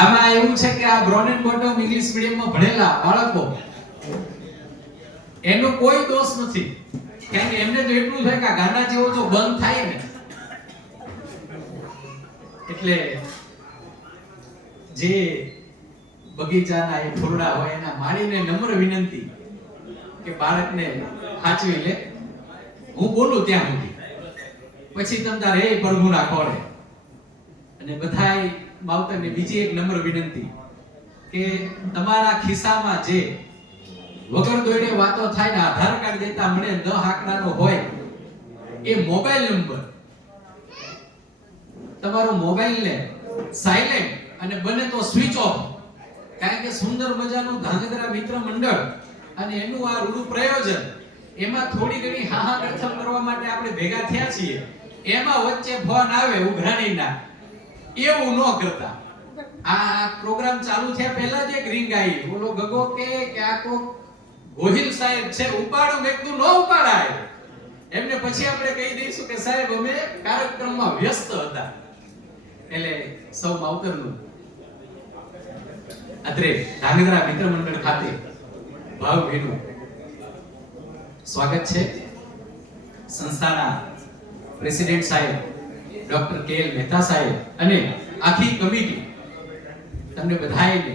આમાં એવું છે કે આ બ્રોન એન્ડ બોટમ ઇંગ્લિશ મીડિયમમાં ભણેલા બાળકો એનો કોઈ દોષ નથી, કારણ કે એમને તો એટલું થાય કે ગાંડા જેવો જો બંધ થાય ને એટલે જે બગીચાના એ ફૂલડા હોય એના માળીને નમ્ર વિનંતી કે બાળકને સાચવી લે, હું બોલું ત્યાં સુધી, પછી તમ તારે એ પ્રભુના ખોળે. અને બધાય માવતરને બીજી એક નમ્ર વિનંતી કે તમારા ખિસ્સામાં જે વગર દોડે વાતો થાય ને આધાર કાર્ડ દેતા મને 10 આંકડાનો હોય એ મોબાઈલ નંબર તમારો મોબાઈલને સાયલેન્ટ અને બને તો સ્વિચ ઓફ, કારણ કે સુંદર મજાનું ધાંગધ્રા મિત્ર મંડળ અને એનું આ રૂડું પ્રયોજન એમાં થોડી ઘણી હાહા પ્રથમ કરવા માટે આપણે ભેગા થયા છીએ, એમાં વચ્ચે ફોન આવે ઉઘરાણીના એવું ન કરતા. આ પ્રોગ્રામ ચાલુ થયા પહેલા જ એક રિંગ આવી, બોલો ગગો કે આ કો ગોહિલ સાહેબ છે, ઉપાડો મેં કીધું ન ઉપાડાય, એમને પછી આપણે કહી દઈશું કે સાહેબ અમે કાર્યક્રમમાં વ્યસ્ત હતા. એટલે સૌ માવતરનું અત્રે ધાંગધ્રા મિત્ર મંડળ ખાતે ભાવભીનું સ્વાગત છે. સંસ્થાના પ્રેસિડેન્ટ સાહેબ ડોક્ટર કે એલ મહેતા સાહેબ અને આખી કમિટી તમને બધાને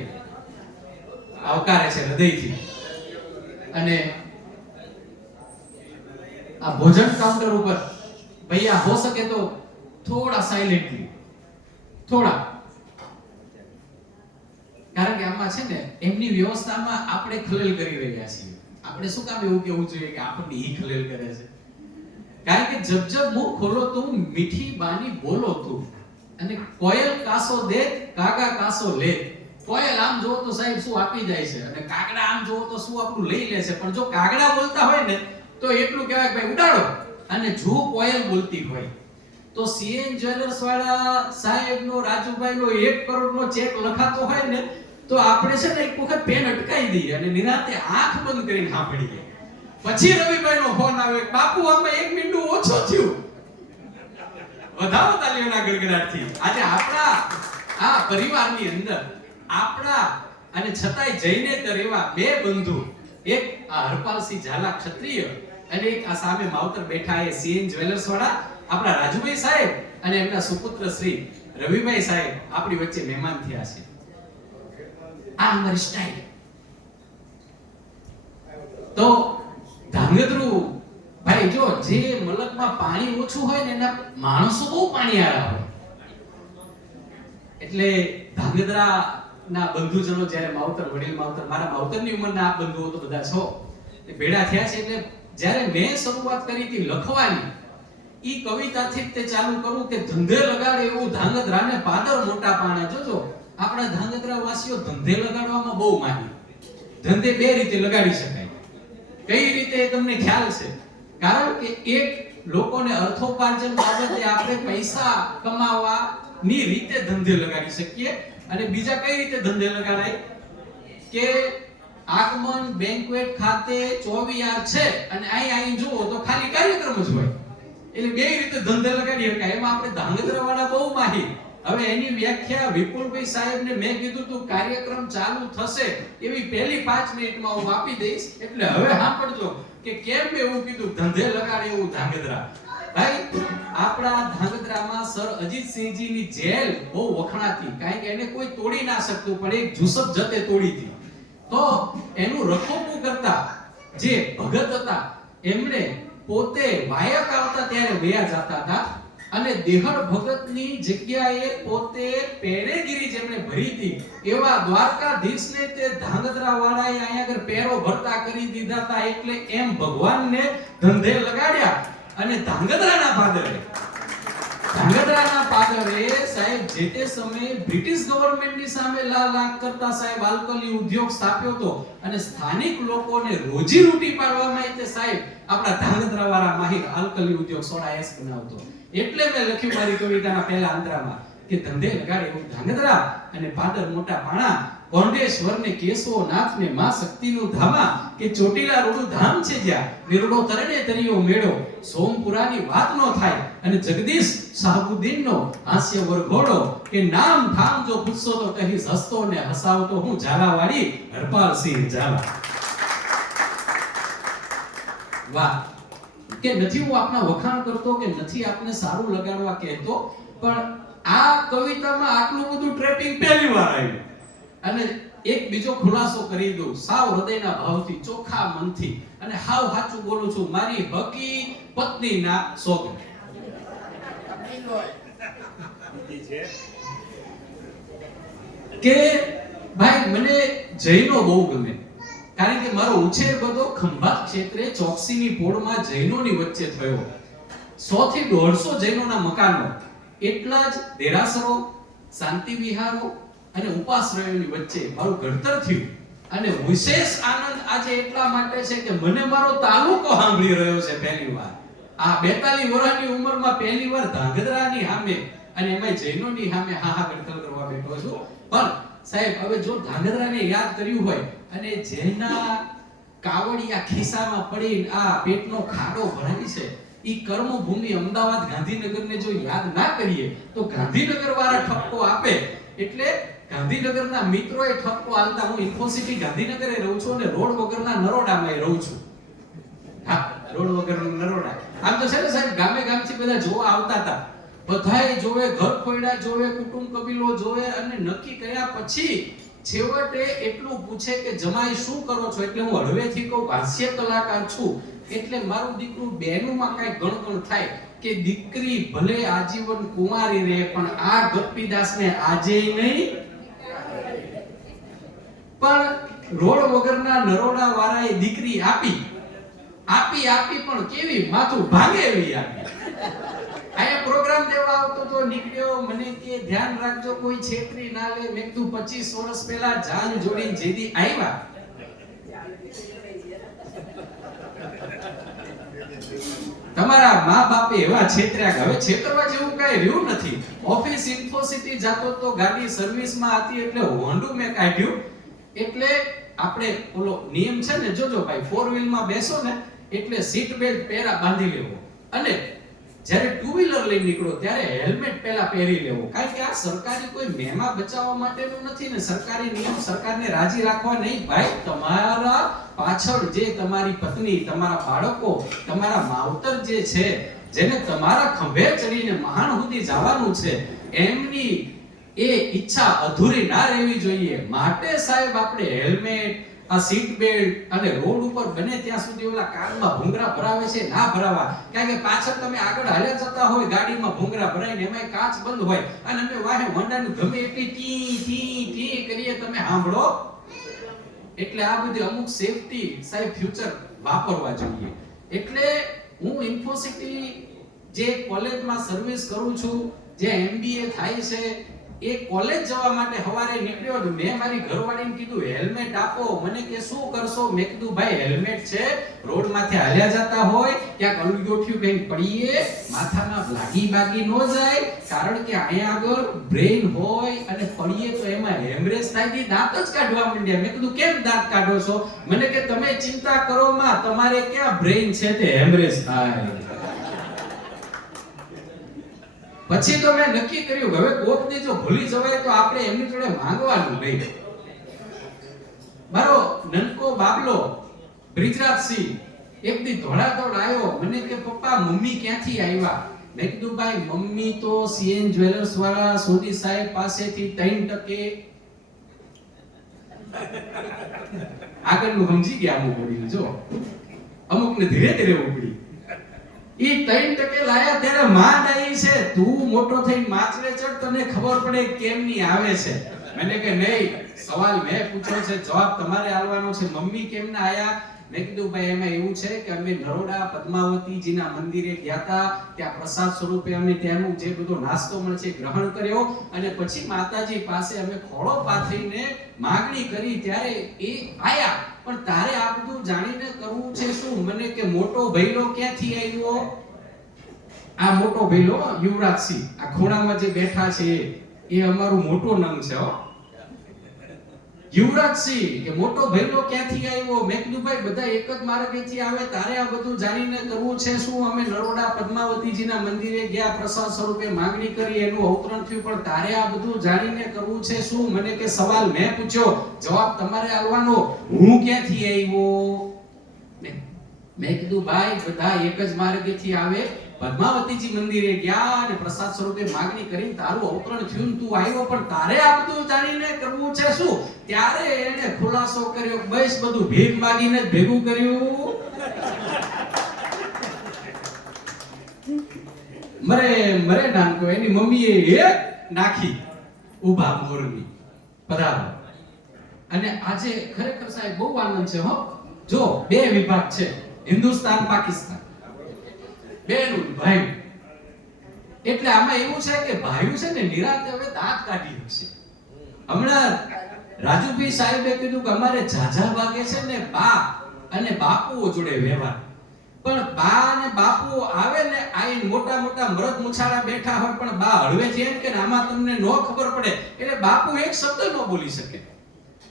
આવકારે છે હૃદયથી. અને આ ભોજન કાઉન્ટર ઉપર ભૈયા હો શકે તો થોડા સાયલેન્ટલી થોડા, કારણ કે આમાં છે ને એમની વ્યવસ્થામાં આપણે ખલેલ કરી રહ્યા છીએ. આપણે શું કામ એવું કેવું જોઈએ કે આપણને ઈ ખલેલ કરે છે, કારણ કે જબ જબ મુંહ ખોલો તું મીઠી બાની બોલો તું, અને કોયલ કાસો દે કાગા કાસો લે. કોયલ આમ જોવો તો સાહેબ શું આપી જાય છે, અને કાગડા આમ જોવો તો શું આપણું લઈ લે છે, પણ જો કાગડા બોલતા હોય ને તો એટલું કહેવાય ભાઈ ઉડાડો, અને જો કોયલ બોલતી હોય તો સીએન જ્વેલર્સ વાળા સાહેબનો રાજુભાઈનો 1 કરોડનો ચેક લખાતો હોય ને તો આપણે છે ને એક વખત પેન અટકાવી દઈએ અને નિરાંતે આંખ બંધ કરીને સાંભળીએ. પછી રવિભાઈનો ફોન આવે, બાપુ આમાં 1 મિનિટ ઓછો થયું. વધાવો તાલીઓના ગડગડાટથી. આજે આપણા આ પરિવારની અંદર આપણા અને છતાંય જૈનેતર એવા 2 બંધુ, એક આ હરપાલસિંહ ઝાલા ક્ષત્રિય અને એક આ સામે માવતર બેઠા એ સીએન જ્વેલર્સ વાળા આપણા રાજુભાઈ સાહેબ અને એમના સુપુત્ર શ્રી રવિભાઈ સાહેબ આપણી વચ્ચે મહેમાન થયા છે. આ અમારી સ્ટાઈલ. તો ધાંગધ્રું ભાઈ જો જે મલકમાં પાણી ઓછું હોય ને એના માણસો બહુ પાણીવાળા હોય, એટલે ધાંગધ્રા ના બંધુજનો જ્યારે માવતર વડીલ માવતર મારા માવતરની ઉંમરના આ બંધુઓ તો બધા છો ભેડા થયા છે. એટલે જ્યારે મેં શરૂઆત કરી હતી લખવાની ઈ કવિતાથી તે ચાલુ કરું કે ધંધે લગાડે એવું ધાંગધ્રાને પાદર મોટા પાણા. જોજો આપણા ધાંગધ્રા વાસીઓ ધંધે લગાડવામાં બહુ માહિર. ધંધે 2 રીતે લગાડી શકાય. કઈ રીતે તમને ખ્યાલ છે? કારણ કે એક લોકોને અર્થોપાર્જન બાબતે આપણે પૈસા કમાવાની રીતે ધંધે લગાડી શકીએ, અને બીજા કઈ રીતે ધંધે લગાડાય કે આગમન બેન્ક્વેટ ખાતે 24 છે અને અહીં જુઓ તો ખાલી કાર્યક્રમ જ હોય, એટલે 2 રીતે ધંધે લગાડી શકાય. એમાં આપણે ધાંગધ્રા વાળા બહુ માહિર. હવે એની વ્યાખ્યા વિપુલભાઈ સાહેબને મેં કીધું તું કાર્યક્રમ ચાલુ થશે એવી પહેલી 5 મિનિટમાં હું આપી દઈશ, એટલે હવે સાંભળજો કે કેમ એવું કીધું ધંધે લગાડે એવું ધાંગધ્રા. ભાઈ આપણા ધાંગધ્રામાં સર અજીતસિંહજીની જેલ બહુ વખણાતી, કારણ કે એને કોઈ તોડી ના શકતું, પણ એક જુસબ જતે તોડી હતી. તો એનું રખોપું કરતા જે ભગત હતા એમણે પોતે વાયક આવતા ત્યારે વયા જતા હતા, અને દેહળ ભગતની જગ્યાએ પોતે પેરેગીરી જેમણે ભરી હતી એવા દ્વારકાધીશને તે ધાંગધ્રા વાળાએ અહીંયા આગળ પેરો ભરતા કરી દીધા હતા. એટલે એમ ભગવાનને ધંધે લગાડ્યા. અને ધાંગધ્રાના પાદરે સાહેબ જે તે સમયે બ્રિટિશ ગવર્નમેન્ટની સામે લાખ કરતા સાહેબ આલ્કલી ઉદ્યોગ સ્થાપ્યો હતો, અને સ્થાનિક લોકોને રોજી રોટી પાડવામાં તે સાહેબ આપણા ધાંગધ્રા વાળા માહિર આલ્કલી ઉદ્યોગ સોડા એસ બનાવતો. એટલે મેં લખ્યું મારી કવિતાના પહેલા અંતરામાં કે ધંધે લગાડે એવું ધાંગધ્રા અને પાદર મોટા પાણા, કોંઢેશ્વર ને કેશવો નાથ ને માં શક્તિનું ધામા, કે ચોટીલા રોડું ધામ છે જ્યાં નિરડો તરણે તરિયો મેળો, સોમપુરાની વાત નો થાય અને જગદીશ શાહબુદ્દીનનો હાસ્ય વરઘોડો, કે નામ ધામ જો પૂછશો તો કહીશ હસતો ને હસાવતો હું ઝાલાવાડી હરપાલસિંહ ઝાલા. વાહ! કે નથી હું આપના વખાણ કરતો કે નથી આપને સારું લગાડવા કહેતો, પણ આ કવિતામાં આટલું બધું ટ્રેપિંગ પહેલી વાર આવ્યું. અને એક બીજો ખુલાસો કરી દઉં સાવ હૃદયના ભાવથી, ચોખ્ખા મનથી અને હાવ સાચું બોલું છું, મારી હકી પત્નીના સોગંદ. કે ભાઈ મને જૈનો બહુ ગમે, કારણ કે મારો ઉછેર બધો ખંભાત ક્ષેત્રે ચોકસીની પોળમાં જૈનોની વચ્ચે થયો. 100 થી 150 જૈનોના મકાનો, એટલા જ દેરાસરો, શાંતિ વિહારો અને ઉપાશ્રયોની વચ્ચે મારું ઘડતર થયું. અને વિશેષ આનંદ આજે એટલા માટે છે કે મને મારો તાલુકો સાંભળી રહ્યો છે પહેલી વાર. આ 42 વર્ષની ઉંમરમાં પહેલી વાર ધાંગધ્રાની સામે અને એમાં જૈનોની સામે હા ઘડતર કરવા બેઠો છું. પણ સાહેબ હવે જો ધાંગધ્રાને યાદ કર્યું હોય અને જેના કાવડિયા ખિસ્સામાં પડી આ પેટનો ખાડો ભરાય છે, ઈ કર્મભૂમિ અમદાવાદ ગાંધીનગરને જો યાદ ના કરીએ તો ગાંધીનગર વાળા ઠપકો આપે. એટલે ગાંધીનગરના મિત્રોએ ઠપકો આલતા હું ઇન્ફોસિટી ગાંધીનગરે રહું છું અને રોડ વગરના નરોડામાં રહું છું. હા, રોડ વગરના નરોડા. આમ તો છે ને સાહેબ ગામે ગામથી બધા જોવા આવતા હતા. બધાય જોવે, ઘર ખોયડા જોવે, કુટુંબ કબીલો જોવે અને નક્કી કર્યા પછી છેવટે એટલું પૂછે કે જમાઈ શું કરો છો? એટલે હું હળવેથી કહું હાસ્ય કલાકાર છું. એટલે મારું દીકરું બેનુંમાં કઈ ગણગણ થાય કે દીકરી ભલે આજીવન કુંવારી રહે પણ આ ગપ્પીદાસને આજે નહીં. પણ રોડ વગરના નરોડા વાળાએ દીકરી આપી પણ કેવી માથું ભાંગે એવી આપી. આયા પ્રોગ્રામ દેવા આવતો તો નીકળ્યો, મને કે ધ્યાન રાખજો કોઈ છેતરી ના લે. મેં કીધું 25 વર્ષ પહેલા જાન જોડીને જેદી આવ્યા તમારા મા બાપે એવા છેતર્યા, હવે છેતરવા જેવું કઈ રહ્યું નથી. ઓફિસ ઇન્ફોસિટી જાતો તો ગાડી સર્વિસમાં હતી એટલે હોન્ડુ મેં કાઢ્યું. એટલે આપણે ઓલો નિયમ છે ને, જોજો ભાઈ, 4 વ્હીલમાં બેસો ને એટલે સીટ બેલ્ટ પહેરા બાંધી લેવો અને જ્યારે 2 વ્હીલર લઈને નીકળો ત્યારે હેલ્મેટ પહેલા પહેરી લેવો. કારણ કે આ સરકારી કોઈ મહેમા બચાવવા માટેનું નથી ને, સરકારી નિયમ સરકારને રાજી રાખવા નહીં. ભાઈ તમારા પાછળ જે તમારી પત્ની, તમારા બાળકો, તમારા માવતર જે છે, જેને તમારા ખંભે ચડીને મહાન સુધી જવાનું છે, એમની એ ઈચ્છા અધૂરી ના રહેવી જોઈએ. માટે સાહેબ આપણે હેલ્મેટ, આ સીટ બેલ્ટ અને રોડ ઉપર બને ત્યાં સુધી ઓલા કારમાં ભૂંગરા ભરાવે છે ના ભરાવા. કારણ કે પાછળ તમે આગળ હાલ્યા જતા હોય ગાડીમાં ભૂંગરા ભરાઈને, એમાંય કાચ બંધ હોય અને અમે વાહે હોન્ડાનું ગમે એટલી ટી ટી ટી કરીએ તમે સાંભળો. એટલે આ બધી અમુક સેફટી સાહેબ ફ્યુચર વાપરવા જોઈએ. એટલે હું ઇન્ફોસિટી જે કોલેજમાં સર્વિસ કરું છું, જે MBA થાય છે, એ કોલેજ જવા માટે સવારે નીકળ્યો તો મેં મારી ઘરવાળીને કીધું હેલ્મેટ આપો. મને કે શું કરશો? મેં કીધું ભાઈ હેલ્મેટ છે, રોડ માંથી હાલ્યા જતા હોય ક્યાંક અલગોઠ્યું કંઈક પડીએ, માથામાં લાગી બાગી ન જાય. કારણ કે અહીંયા આગળ બ્રેન હોય અને પડીએ તો એમાં હેમરેજ થાય થી દાંત જ કાઢવા માંડ્યા. મેં કીધું કેમ દાંત કાઢો છો? મને કે તમે ચિંતા કરો માં, તમારે ક્યાં બ્રેન છે તે હેમરેજ થાય. પછી તો મેં નક્કી કર્યું હવે કોકને જો ભૂલી જવાય તો આપણે એમની જોડે માંગવાનું નહીં. મારો નનકો બાબલો બ્રિજરાજસિંહ એક દી ધોળાધોળ આવ્યો, મને કે પપ્પા મમ્મી ક્યાંથી આવ્યા? મેં કીધું ભાઈ મમ્મી તો CN જ્વેલર્સ વાળા સોની સાહેબ પાસેથી 3% આગળનું સમજી ગયા. અમુક પડી જો, અમુકને ધીરે ધીરે ઉપડી. ઈ 3% લાયા ત્યારે માં ડાઈ છે, તું મોટો થઈને માછલે ચડ, તને ખબર પડે કેમની આવે છે. મને કે નહીં, સવાલ મેં પૂછ્યો છે, જવાબ તમારે આલવાનો છે. મમ્મી કેમના આયા? મેં કીધું ભાઈ એમાં એવું છે કે અમે નરોડા પદ્માવતીજીના મંદિરે ગયા હતા, ત્યાં પ્રસાદ સ્વરૂપે અમે ત્યાંનું જે બધો નાસ્તો મળે છે ગ્રહણ કર્યો અને પછી માતાજી પાસે અમે ખોળો પાથરીને માંગણી કરી ત્યારે એ આયા. પણ તારે આ બધું જાણીને કરવું છે શું? મને કે મોટો ભઈલો ક્યાંથી આવ્યો? આ મોટો ભઈલો યુવરાજસિંહ આ ખૂણામાં જે બેઠા છે એ અમારું મોટો નંગ છે હો. યુવરાજસિંહ કે મોટો ભઈલો ક્યાંથી આવ્યો? મેં કીધું ભાઈ બધા એક જ માર્ગેથી આવે, તારે આ બધું જાણીને કરવું છે શું? અમે નરોડા પદ્માવતીજીના મંદિરે ગયા, પ્રસાદ સ્વરૂપે માંગણી કરી, એનું અવતરણ થયું, પણ તારે આ બધું જાણીને કરવું છે શું? મને કે સવાલ મેં પૂછ્યો, જવાબ તમારે આપવાનો, હું ક્યાંથી આવ્યો? મેં કીધું ભાઈ બધા એક જ માર્ગેથી આવે, પદ્માવતીજી મંદિરે ગયા અને પ્રસાદ સ્વરૂપે માંગણી કરી, તારું અવતરણ થયું, તું આવ્યો, પણ તારે આ બધું જાણીને કરવું છે શું? ત્યારે એને ખુલાસો કર્યો, બસ બધું ભીખ માંગીને જ ભેગું કર્યું. મરે નાનકો એની મમ્મીએ એક નાખી ઊભા મોરની પધારો. અને આજે ખરેખર સાહેબ બહુ આનંદ છે હો. જો બે વિભાગ છે, હિન્દુસ્તાન પાકિસ્તાન બેનું ભાઈ. એટલે આમાં એવું છે કે ભાઈઓ છે ને નિરાંતે હવે દાંત કાઢી હશે. હમણાં રાજુભાઈ સાહેબે કીધું કે અમારે ઝાઝા ભાગે છે ને બા અને બાપુઓ જોડે વ્યવહાર, પણ બા અને બાપુ આવે ને આઈ મોટા મોટા મરદ મુછાળા બેઠા હોય, પણ બા હળવેથી એમ કે આમાં તમને નો ખબર પડે એટલે બાપુ એક શબ્દ ન બોલી શકે.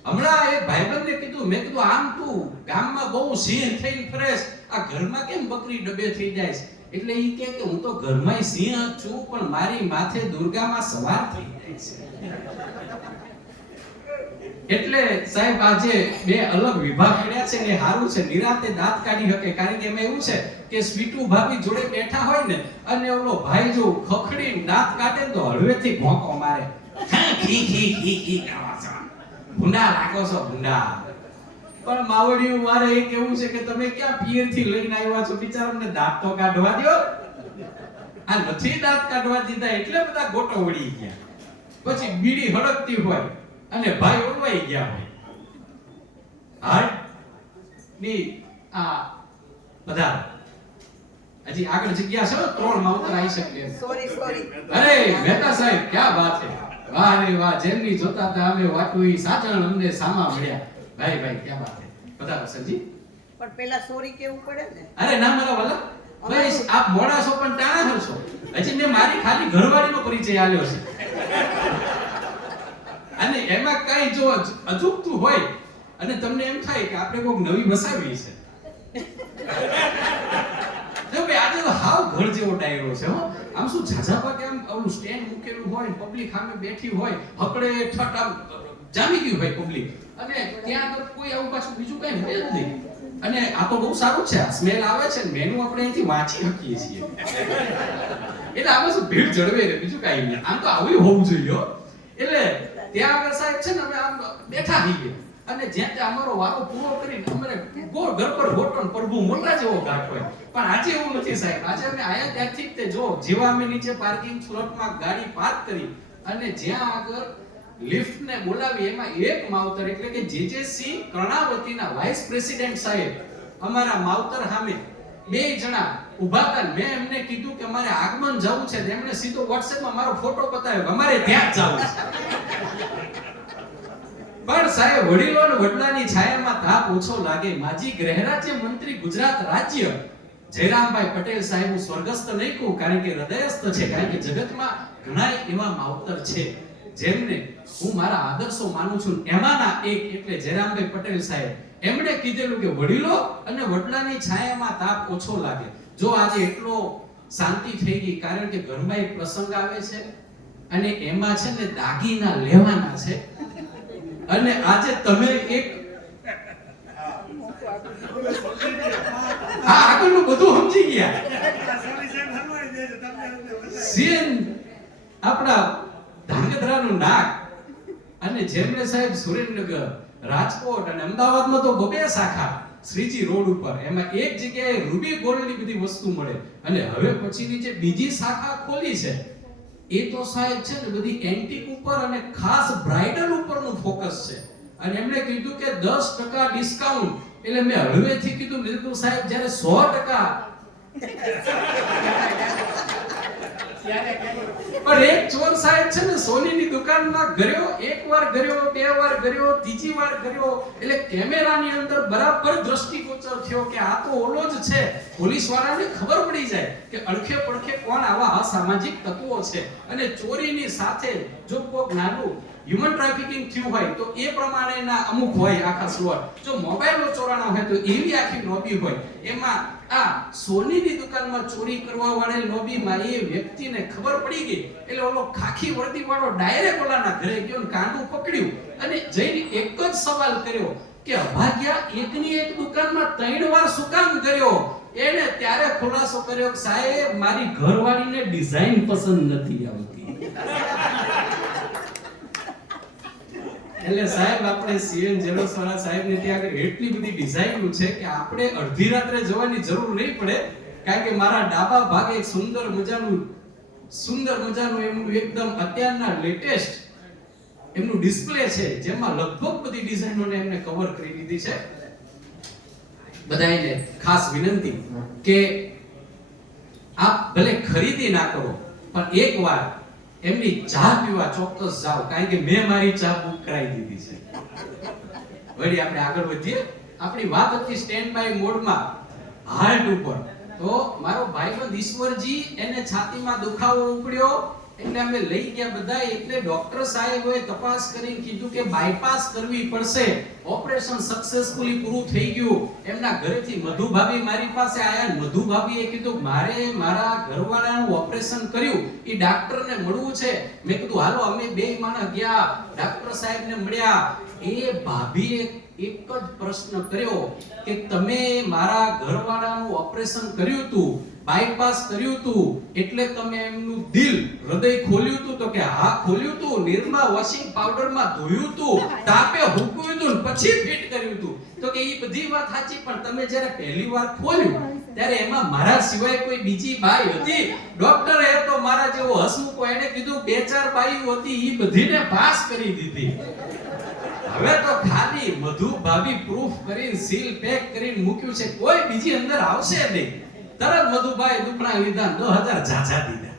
હમણાં એક ભાઈબંધને કીધું, મેં કીધું આમ તું ગામમાં બહુ સિંહ થઈને ફરેશ, આ ઘરમાં કેમ બકરી ડબે થઈ જાય છે? એટલે ઈ કે હું તો ઘરમાંય સિંહ છું, પણ મારી માથે દુર્ગામાં સવાર થઈ જાય છે. એટલે સાહેબ આજે બે અલગ વિભાગ પડ્યા છે ને સારું છે, નિરાંતે દાંત કાઢી શકે. કારણ કે એમાં એવું છે કે સ્વીટુ ભાભી જોડે બેઠા હોય ને અને ઓલો ભાઈ જો ખખડીને દાંત કાઢે તો હળવેથી ભોંકો મારે, ખી ખી ખી ખી ગાવા છે, ભૂંડા લાગો છો ભૂંડા. પણ માવડિયું મારે એ કેવું છે કે તમે ક્યાં પિયર થી લઈને આવ્યા છો, બિચારાને દાંત તો કાઢવા દો. આ નથી દાંત કાઢવા દીધા એટલે બધા ગોટો વળી ગયા. પછી બીડી હડકતી હોય અને ભાઈ ઓળવાઈ ગયા હોય. હાડ ની આ બધા હજી આગળ જગ્યા છે, 3 માવતર આવી શકે. સોરી અરે મહેતા સાહેબ ક્યાં વાત છે, વાહ રે વાહ, જેમની જોતા હતા અમે વાટુઈ સાચણ અમને સામા મળ્યા. ભાઈ ભાઈ ક્યાં વાત છે, બધા સંજી. પણ પહેલા સોરી કેવું પડે ને. અરે ના મારા વાલા, બસ આપ મોડા છો પણ ટાણા હરશો. હજી મેં મારી ખાલી ઘરવાળીનો પરિચય આલ્યો છે. અને એમાં કઈ જો અજુકતું હોય અને તમને એમ થાય કે આપણે કોઈક નવી વસાવી છે, જો ભાઈ આજે તો હાવ ઘર જેવો ડાયરો છે હો. આમ શું ઝાઝા પાકે આમ ઓલું સ્ટેન્ડ મૂકેલું હોય, પબ્લિક સામે બેઠી હોય, હકડે ઠટ આમ જામી ગયું હોય પબ્લિક, અને ત્યાં આગળ કોઈ આવું પાછું બીજું કઈ હોય જ નહીં. અને આ તો બહુ સારું છે, સ્મેલ આવે છે, મેનુ આપણે અહીંથી વાંચી શકીએ છીએ. એટલે આમાં શું ભીડ જળવે રહે, બીજું કઈ નહીં. આમ તો આવું હોવું જોઈએ. એટલે ત્યાં આગળ સાહેબ છે ને અમે આમ બેઠા થઈએ અને જ્યાં ત્યાં અમારો વારો પૂરો કરીને અમારે ગોળ ઘર પર ગોટણ પ્રભુ મોટા જેવો ઘાટ હોય. પણ આજે એવું નથી સાહેબ. આજે અમે આયા ત્યાંથી તે જો જેવા અમે નીચે પાર્કિંગ સ્લોટમાં ગાડી પાર્ક કરી અને જ્યાં આગળ લિફ્ટ ને બોલાવી, એમાં એક માવતર એટલે કે જેજેસી કર્ણાવતીના વાઇસ પ્રેસિડેન્ટ સાહેબ અમારા માવતર સામે 2 જણા ઊભા હતા. મેં એમને કીધું કે અમારે આગમન જવું છે, તેમણે સીધો WhatsAppમાં મારો ફોટો બતાવ્યો, અમારે ત્યાં જ જવું છે. પણ સાહેબ વડીલો અને વડલાની છાયામાં તાપ ઓછો લાગે. માજી ગૃહ રાજ્ય મંત્રી ગુજરાત રાજ્ય જયરામભાઈ પટેલ સાહેબ સ્વર્ગસ્થ નહીં કહું, કારણ કે હૃદયસ્થ છે. કારણ કે જગતમાં ઘણા એવા માવતર છે જેમને હું મારા આદર્શો માનું છું. એમાંના એક એટલે જયરામભાઈ પટેલ સાહેબ, એમણે કીધેલું કે વડીલો અને વડલાની છાયામાં તાપ ઓછો લાગે. જો આજે એટલો શાંતિ થઈ ગઈ કારણ કે ઘરમાં એક પ્રસંગ આવે છે અને એમાં છે ને દાગીના લેવાના છે, અને આજે તમે એક આગળનું બધું સમજી ગયા. સીએન આપણા ધાંગધ્રાનું નાક અને જેમને સાહેબ સુરેન્દ્રનગર, રાજકોટ અને અમદાવાદમાં તો 2 શાખા શ્રીજી રોડ ઉપર, એમાં એક જગ્યાએ રૂબી ગોલ્ડની બધી વસ્તુ મળે. અને હવે પછીની જે બીજી શાખા ખોલી છે એ તો સાહેબ છે ને બધી એન્ટિક ઉપર અને ખાસ બ્રાઇડલ ઉપરનું ફોકસ છે. અને એમણે કીધું કે 10% ડિસ્કાઉન્ટ. એટલે મેં હળવેથી કીધું, મેં કીધું સાહેબ જ્યારે 100% પણ એક ચોર સાહેબ છે ને સોનીની દુકાનમાં ગયો, એક વાર ગયો, બે વાર ગયો, ત્રીજી વાર ગયો, એટલે કેમેરાની અંદર બરાબર દ્રષ્ટિગોચર થયો કે આ તો ઓલો જ છે. પોલીસ વાળાને ખબર પડી જાય કે અડખે પડખે કોણ આવા અસામાજિક તત્વો છે. અને ચોરીની સાથે જો કોઈક નાનું હ્યુમન ટ્રાફિકિંગ થયું હોય તો એ પ્રમાણેના અમુક હોય આખા સ્લોટ. જો મોબાઈલો ચોરાણા હોય તો એવી આખી લોબી હોય. એમાં આ સોનીની દુકાનમાં ચોરી કરવા વાળે લોબીમાં એ વ્યક્તિને ખબર પડી ગઈ એટલે ઓલો ખાખી વર્દી વાળો ડાયરેક્ટ ઓલાના ઘરે ગયો ને કાંડું પકડ્યું અને જઈને એક જ સવાલ કર્યો કે અભાગ્યા એકની એક દુકાનમાં 3 વાર શું કામ કર્યો? એને ત્યારે ખુલાસો કર્યો કે સાહેબ મારી ઘરવાળીને ડિઝાઇન પસંદ નથી આવતી. એટલે સાહેબ આપણે સીએન જેરોસ વાળા સાહેબને ત્યાં આગળ એટલી બધી ડિઝાઇનો છે કે આપણે અડધી રાત્રે જવાની જરૂર નહીં પડે. કારણ કે મારા ડાબા ભાગે એક સુંદર મજાનું એમનું એકદમ અત્યારના લેટેસ્ટ એમનું ડિસ્પ્લે છે જેમાં લગભગ બધી ડિઝાઇનોને એમને કવર કરી દીધી છે. બધાને ખાસ વિનંતી કે આપ ભલે ખરીદી ના કરો પણ એકવાર એમની ચા પીવા ચોક્કસ જાઓ. કારણ કે મેં મારી ચા બુક કરાવી દીધી છે. વળી આપણે આગળ વધીએ. આપણી વાત હતી સ્ટેન્ડ બાય મોડમાં હાર્ટ ઉપર. તો મારો ભાઈબંધ ઈશ્વરજી એને છાતીમાં દુખાવો ઉપડ્યો એટલે અમે લઈ ગયા બધા. એટલે ડોક્ટર સાહેબોએ તપાસ કરીને કીધું કે બાયપાસ કરવી પડશે. ઓપરેશન સક્સેસફુલી પૂરું થઈ ગયું. એમના ઘરેથી મધુ ભાભી મારી પાસે આયા. મધુ ભાભીએ કીધું મારે મારા ઘરવાળાનું ઓપરેશન કર્યું, ઈ ડોક્ટરને મળવું છે. મેં કીધું હાલો અમે બે માણસ ગયા, ડોક્ટર સાહેબને મળ્યા. એ ભાભીએ એક જ પ્રશ્ન કર્યો કે તમે મારા ઘરવાળાનું ઓપરેશન કર્યું હતું, બાયપાસ કર્યું હતું, એટલે તમે એમનું દિલ હૃદય ખોલ્યું હતું? તો કે હા ખોલ્યું હતું, નિરમા વોશિંગ પાવડરમાં ધોયું હતું, તાપે હૂકવ્યું હતું, પછી ફિટ કર્યું હતું. તો કે ઈ બધી વાત સાચી, પણ તમે જ્યારે પહેલી વાર ખોલ્યું ત્યારે એમાં મારા સિવાય કોઈ બીજી બાઈ હતી? ડોક્ટરે તો મારા જેવો હસમુખો એને કીધું 2-4 બાઈઓ હતી, ઈ બધીને પાસ કરી દીધી. હવે તો ખાલી મધુ ભાભી પ્રૂફ કરીને સીલ પેક કરીને મૂક્યું છે, કોઈ બીજી અંદર આવશે નહીં. તરત મધુભાઈ દુખણા લીધા, 10,000 ઝાઝા દીધા.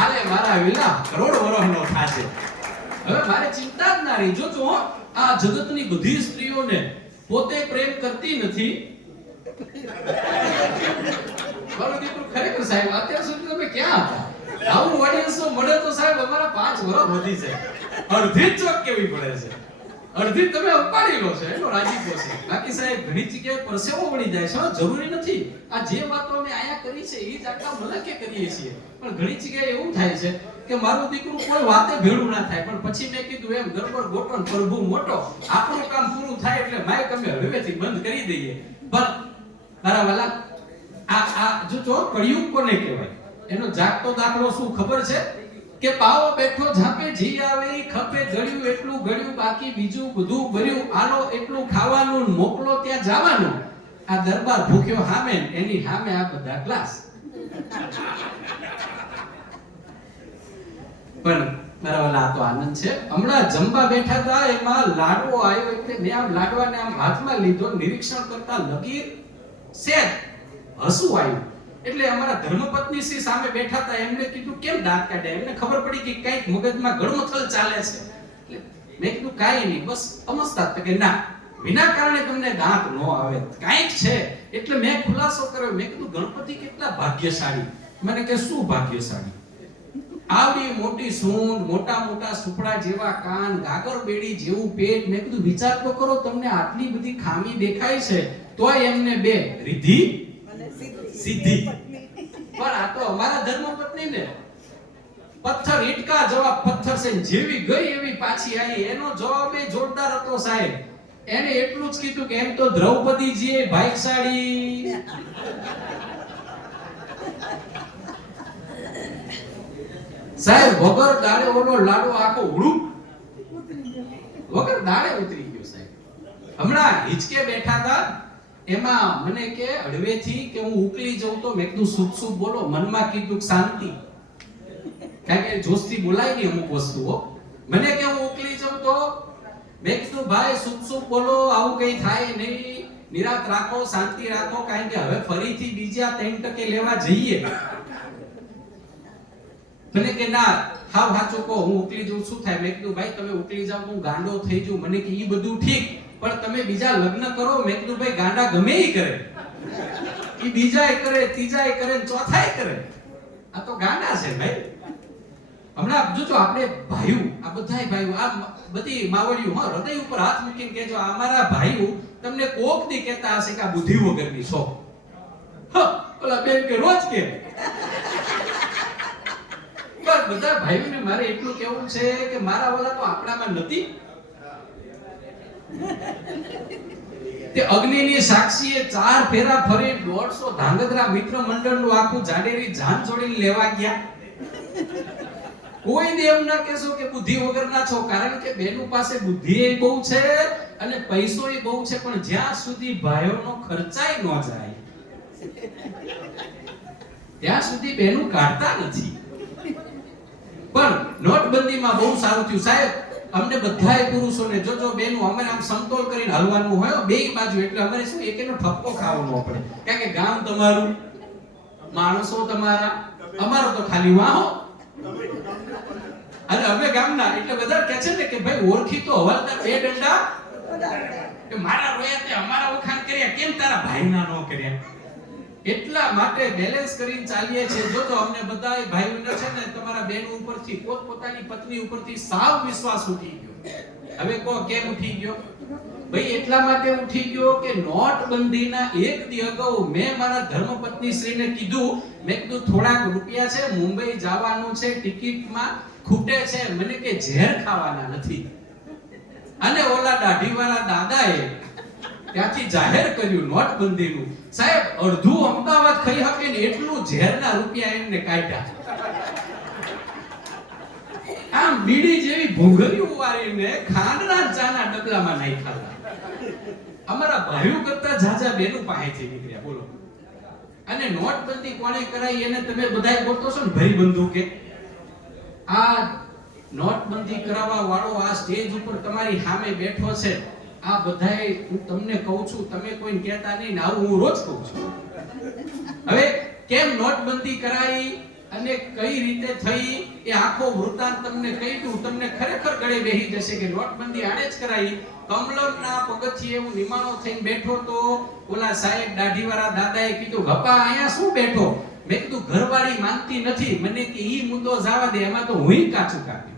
આલે મારા વિલા કરોડ વરોનો થાશે. હવે મારે ચિંતા જ ના રહી. જોજો આ જગતની બધી સ્ત્રીઓને પોતે પ્રેમ કરતી નથી. મારો દીકરો ખરેખર સાહેબ અત્યાર સુધી તમે ક્યાં હતા? આવું ઓડિયન્સો મળે તો સાહેબ અમારા 5 વર્ષ વધી જાય. અડધી ચોક કેવી પડે છે, અડધી તમે ઉપાડી લો છો એનો રાજીપો છે. બાકી સાહેબ ઘણી જગ્યાએ પરસેવો વળી જાય છે. જરૂરી નથી આ જે વાતો અમે આયા કરી છે એ જ આટલા મલકે કરીએ છીએ, પણ ઘણી જગ્યાએ એવું થાય છે કે મારું દીકરું કોઈ વાતે ભેળું ના થાય. પણ પછી મેં કીધું એમ ગરબડ ગોટો ને પ્રભુ મોટો, આપણું કામ પૂરું થાય એટલે માઈક અમે હવેથી બંધ કરી દઈએ. પણ મારા વાલા આ જો કળિયુગ કોને કહેવાય એનો જાગતો દાખલો શું ખબર છે? કે પાવો બેઠો ઝાપે જી આવે ઈ ખપે, ગળ્યું એટલું ગળ્યું બાકી બીજું બધું ભર્યું, આલો એટલું ખાવાનું મોકલો ત્યાં જવાનું. આ દરબાર ભૂખ્યો હામે, એની સામે આ બધા ગ્લાસ. પણ મારા વાલા તો આનંદ છે. હમણાં જમવા બેઠા હતા, એમાં લાડવો આવ્યો એટલે મેં આમ લાડવાને આમ હાથમાં લીધો, નિરીક્ષણ કરતા લગીર સેજ હસવું આવ્યું. એટલે અમારા ધર્મપત્ની શ્રી સામે બેઠા હતા, એમને કીધું કેમ દાંત કાઢ્યા? એમને ખબર પડી કે કઈક મગજમાં ગળમથલ ચાલે છે. એટલે મેં કીધું કાઈ નહીં, બસ અમસ્તા. કે ના, વિના કારણે તમને દાંત ન આવે, કાઈક છે. એટલે મેં ખુલાસો કર્યો. મેં કીધું ગણપતિ કેટલા ભાગ્યશાળી. મને કે શું ભાગ્યશાળી? આવડી મોટી સૂંઢ, મોટા મોટા સુપડા જેવા કાન, ગાગર બેડી જેવું પેટ. મેં કીધું વિચાર તો કરો, તમને આટલી બધી ખામી દેખાય છે તોય એમને બે રીધી સિદ્ધિ. પણ આ તો અમારા ધર્મપત્ની ને પથ્થર ઈટકા જવાબ પથ્થર છે, જેવી ગઈ એવી પાછી આવી. એનો જવાબ એ જોરદાર હતો સાહેબ. એને એટલું જ કીધું કે એમ તો દ્રૌપદીજી એ ભાગ્યશાળી. સાહેબ વગર દાડે ઓલો લાડો આખો ઉડું વગર દાડે ઉતરી ગયો સાહેબ. હમણાં હિચકે બેઠા હતા, એમાં મને કે હળવેથી કે હું ઉકલી જાઉં તો મેં કીધું સુપ સુપ બોલો. મનમાં કીધું શાંતિ, કારણ કે જોશથી બોલાય નહીં અમુક વસ્તુઓ. મને કે હું ઉકલી જાઉં તો મેં કીધું ભાઈ સુપ સુપ બોલો, આવું કઈ થાય નહીં, નિરાત રાખો, શાંતિ રાખો, કારણ કે હવે ફરીથી બીજા 3% લેવા જઈએ. મને કે ના હાવ સાચું કહો હું ઉકલી જઉં શું થાય? મેં કીધું ભાઈ તમે ઉકલી જાવ હું ગાંડો થઈ જાઉં. મને કે ઈ બધું ઠીક, પણ તમે બીજા લગ્ન કરો. મેં કીધું ભાઈ ગાંડા ગમે ઈ કરે, ઈ બીજાય કરે, ત્રીજાય કરે, ચોથાય કરે. આ તો ગાંડા છે ભાઈ. હમણાં જોજો આપણે ભાઈઓ, આ બધાય ભાઈઓ, આ બધી માવડીઓ હૃદય ઉપર હાથ મૂકીને કહેજો, અમારા ભાઈઓ તમને કોક દી કહેતા હશે કે આ બુદ્ધિ વગરની છો. ઓલા બેન કે રોજ કે બધા ભાઈઓને મારે એટલું કેવું છે કે મારા વાલા તો આપણામાં નથી. તે અગ્નિની સાક્ષીએ 4 ફેરા ફરી 150 ધાંગધ્રા મિત્ર મંડળનું આખું જાડેરી જાન છોડીને લેવા ગયા. કોઈ દે એમ ના કહેશો કે બુદ્ધિ વગરના છો, કારણ કે બેનું પાસે બુદ્ધિ એ બહુ છે અને પૈસો એ બહુ છે, પણ જ્યાં સુધી ભાઈઓનો ખર્ચાય ન જાય ત્યાં સુધી બેનું કાઢતા નથી. પણ નોટબંધીમાં બહુ સારું થયું સાહેબ. અમને બધાય પુરુષોને જોજો બેનું અમારે આમ સમતોલ કરીને હલવાનું હોય બેય બાજુ, એટલે અમારે શું એકેનો ઠપકો ખાવાનો પડે, કારણ કે ગામ તમારું, માણસો તમારા, અમારો તો ખાલી વાહો. અને અમે ગામના એટલે બધા કહે છે ને કે ભાઈ ઓળખી તો હવાલદાર 2 ડંડા કે મારા રોયા તે અમારા વખાણ કર્યા, કેમ તારા ભાઈના નો કર્યા? એટલા માટે બેલેન્સ કરીને ચાલીએ છે. જોજો અમને બધાય ભાઈઓને છે ને તમારા બેન ઉપરથી, પોતપોતાની પત્ની ઉપરથી સાવ વિશ્વાસ ઉઠી ગયો. હવે કો કેમ ઉઠી ગયો? ભાઈ એટલા માટે ઉઠી ગયો કે નોટબંધીના 1 દી અગાઉ મેં મારા ધર્મપત્ની શ્રીને કીધું, મેં કીધું થોડાક રૂપિયા છે, મુંબઈ જવાનું છે, ટિકિટમાં ખૂટે છે. મને કે ઝેર ખાવાના નથી. અને ઓલા દાઢીવાળા દાદાએ ત્યાંથી જાહેર કર્યું નોટબંધીનું. સાહેબ અડધું અમદાવાદ ખાઈ શકે ને એટલું ઝેરના રૂપિયા એમને કાઢ્યા. આમ બીડી જેવી ભૂંગળીઓ વાળીને ખાંડના ચાના ડબલામાં નાખ્યા. અમારા ભાઈઓ કરતા જાજા બેનું પાસેથી નીકળ્યા બોલો. અને નોટબંધી કોણે કરાઈ એને તમે બધાય બોલતો છો ને ભરી બંદૂકે. આ નોટબંધી કરાવવા વાળો આ સ્ટેજ ઉપર તમારી સામે બેઠો છે. આ બધાય હું તમને કહું છું, તમે કોઈને કહેતા નહીં ને આવું હું રોજ કહું છું. હવે કેમ નોટબંધી કરાઈ અને કઈ રીતે થઈ એ આખો વૃત્તાંત તમને કહી દઉં. તમને ખરેખર ગળે બેહી જશે કે નોટબંધી આણે જ કરાઈ. કમલમના પગથિયે હું નિમાણો થઈને બેઠો તો ઓલા સાહેબ દાઢીવાળા દાદાએ કીધું, ગપ્પા અહીંયા શું બેઠો? મેં કીધું ઘરવાળી માનતી નથી. મને કે ઈ મુદ્દો જવા દે, એમાં તો હુંય કાચું કાઢ્યું.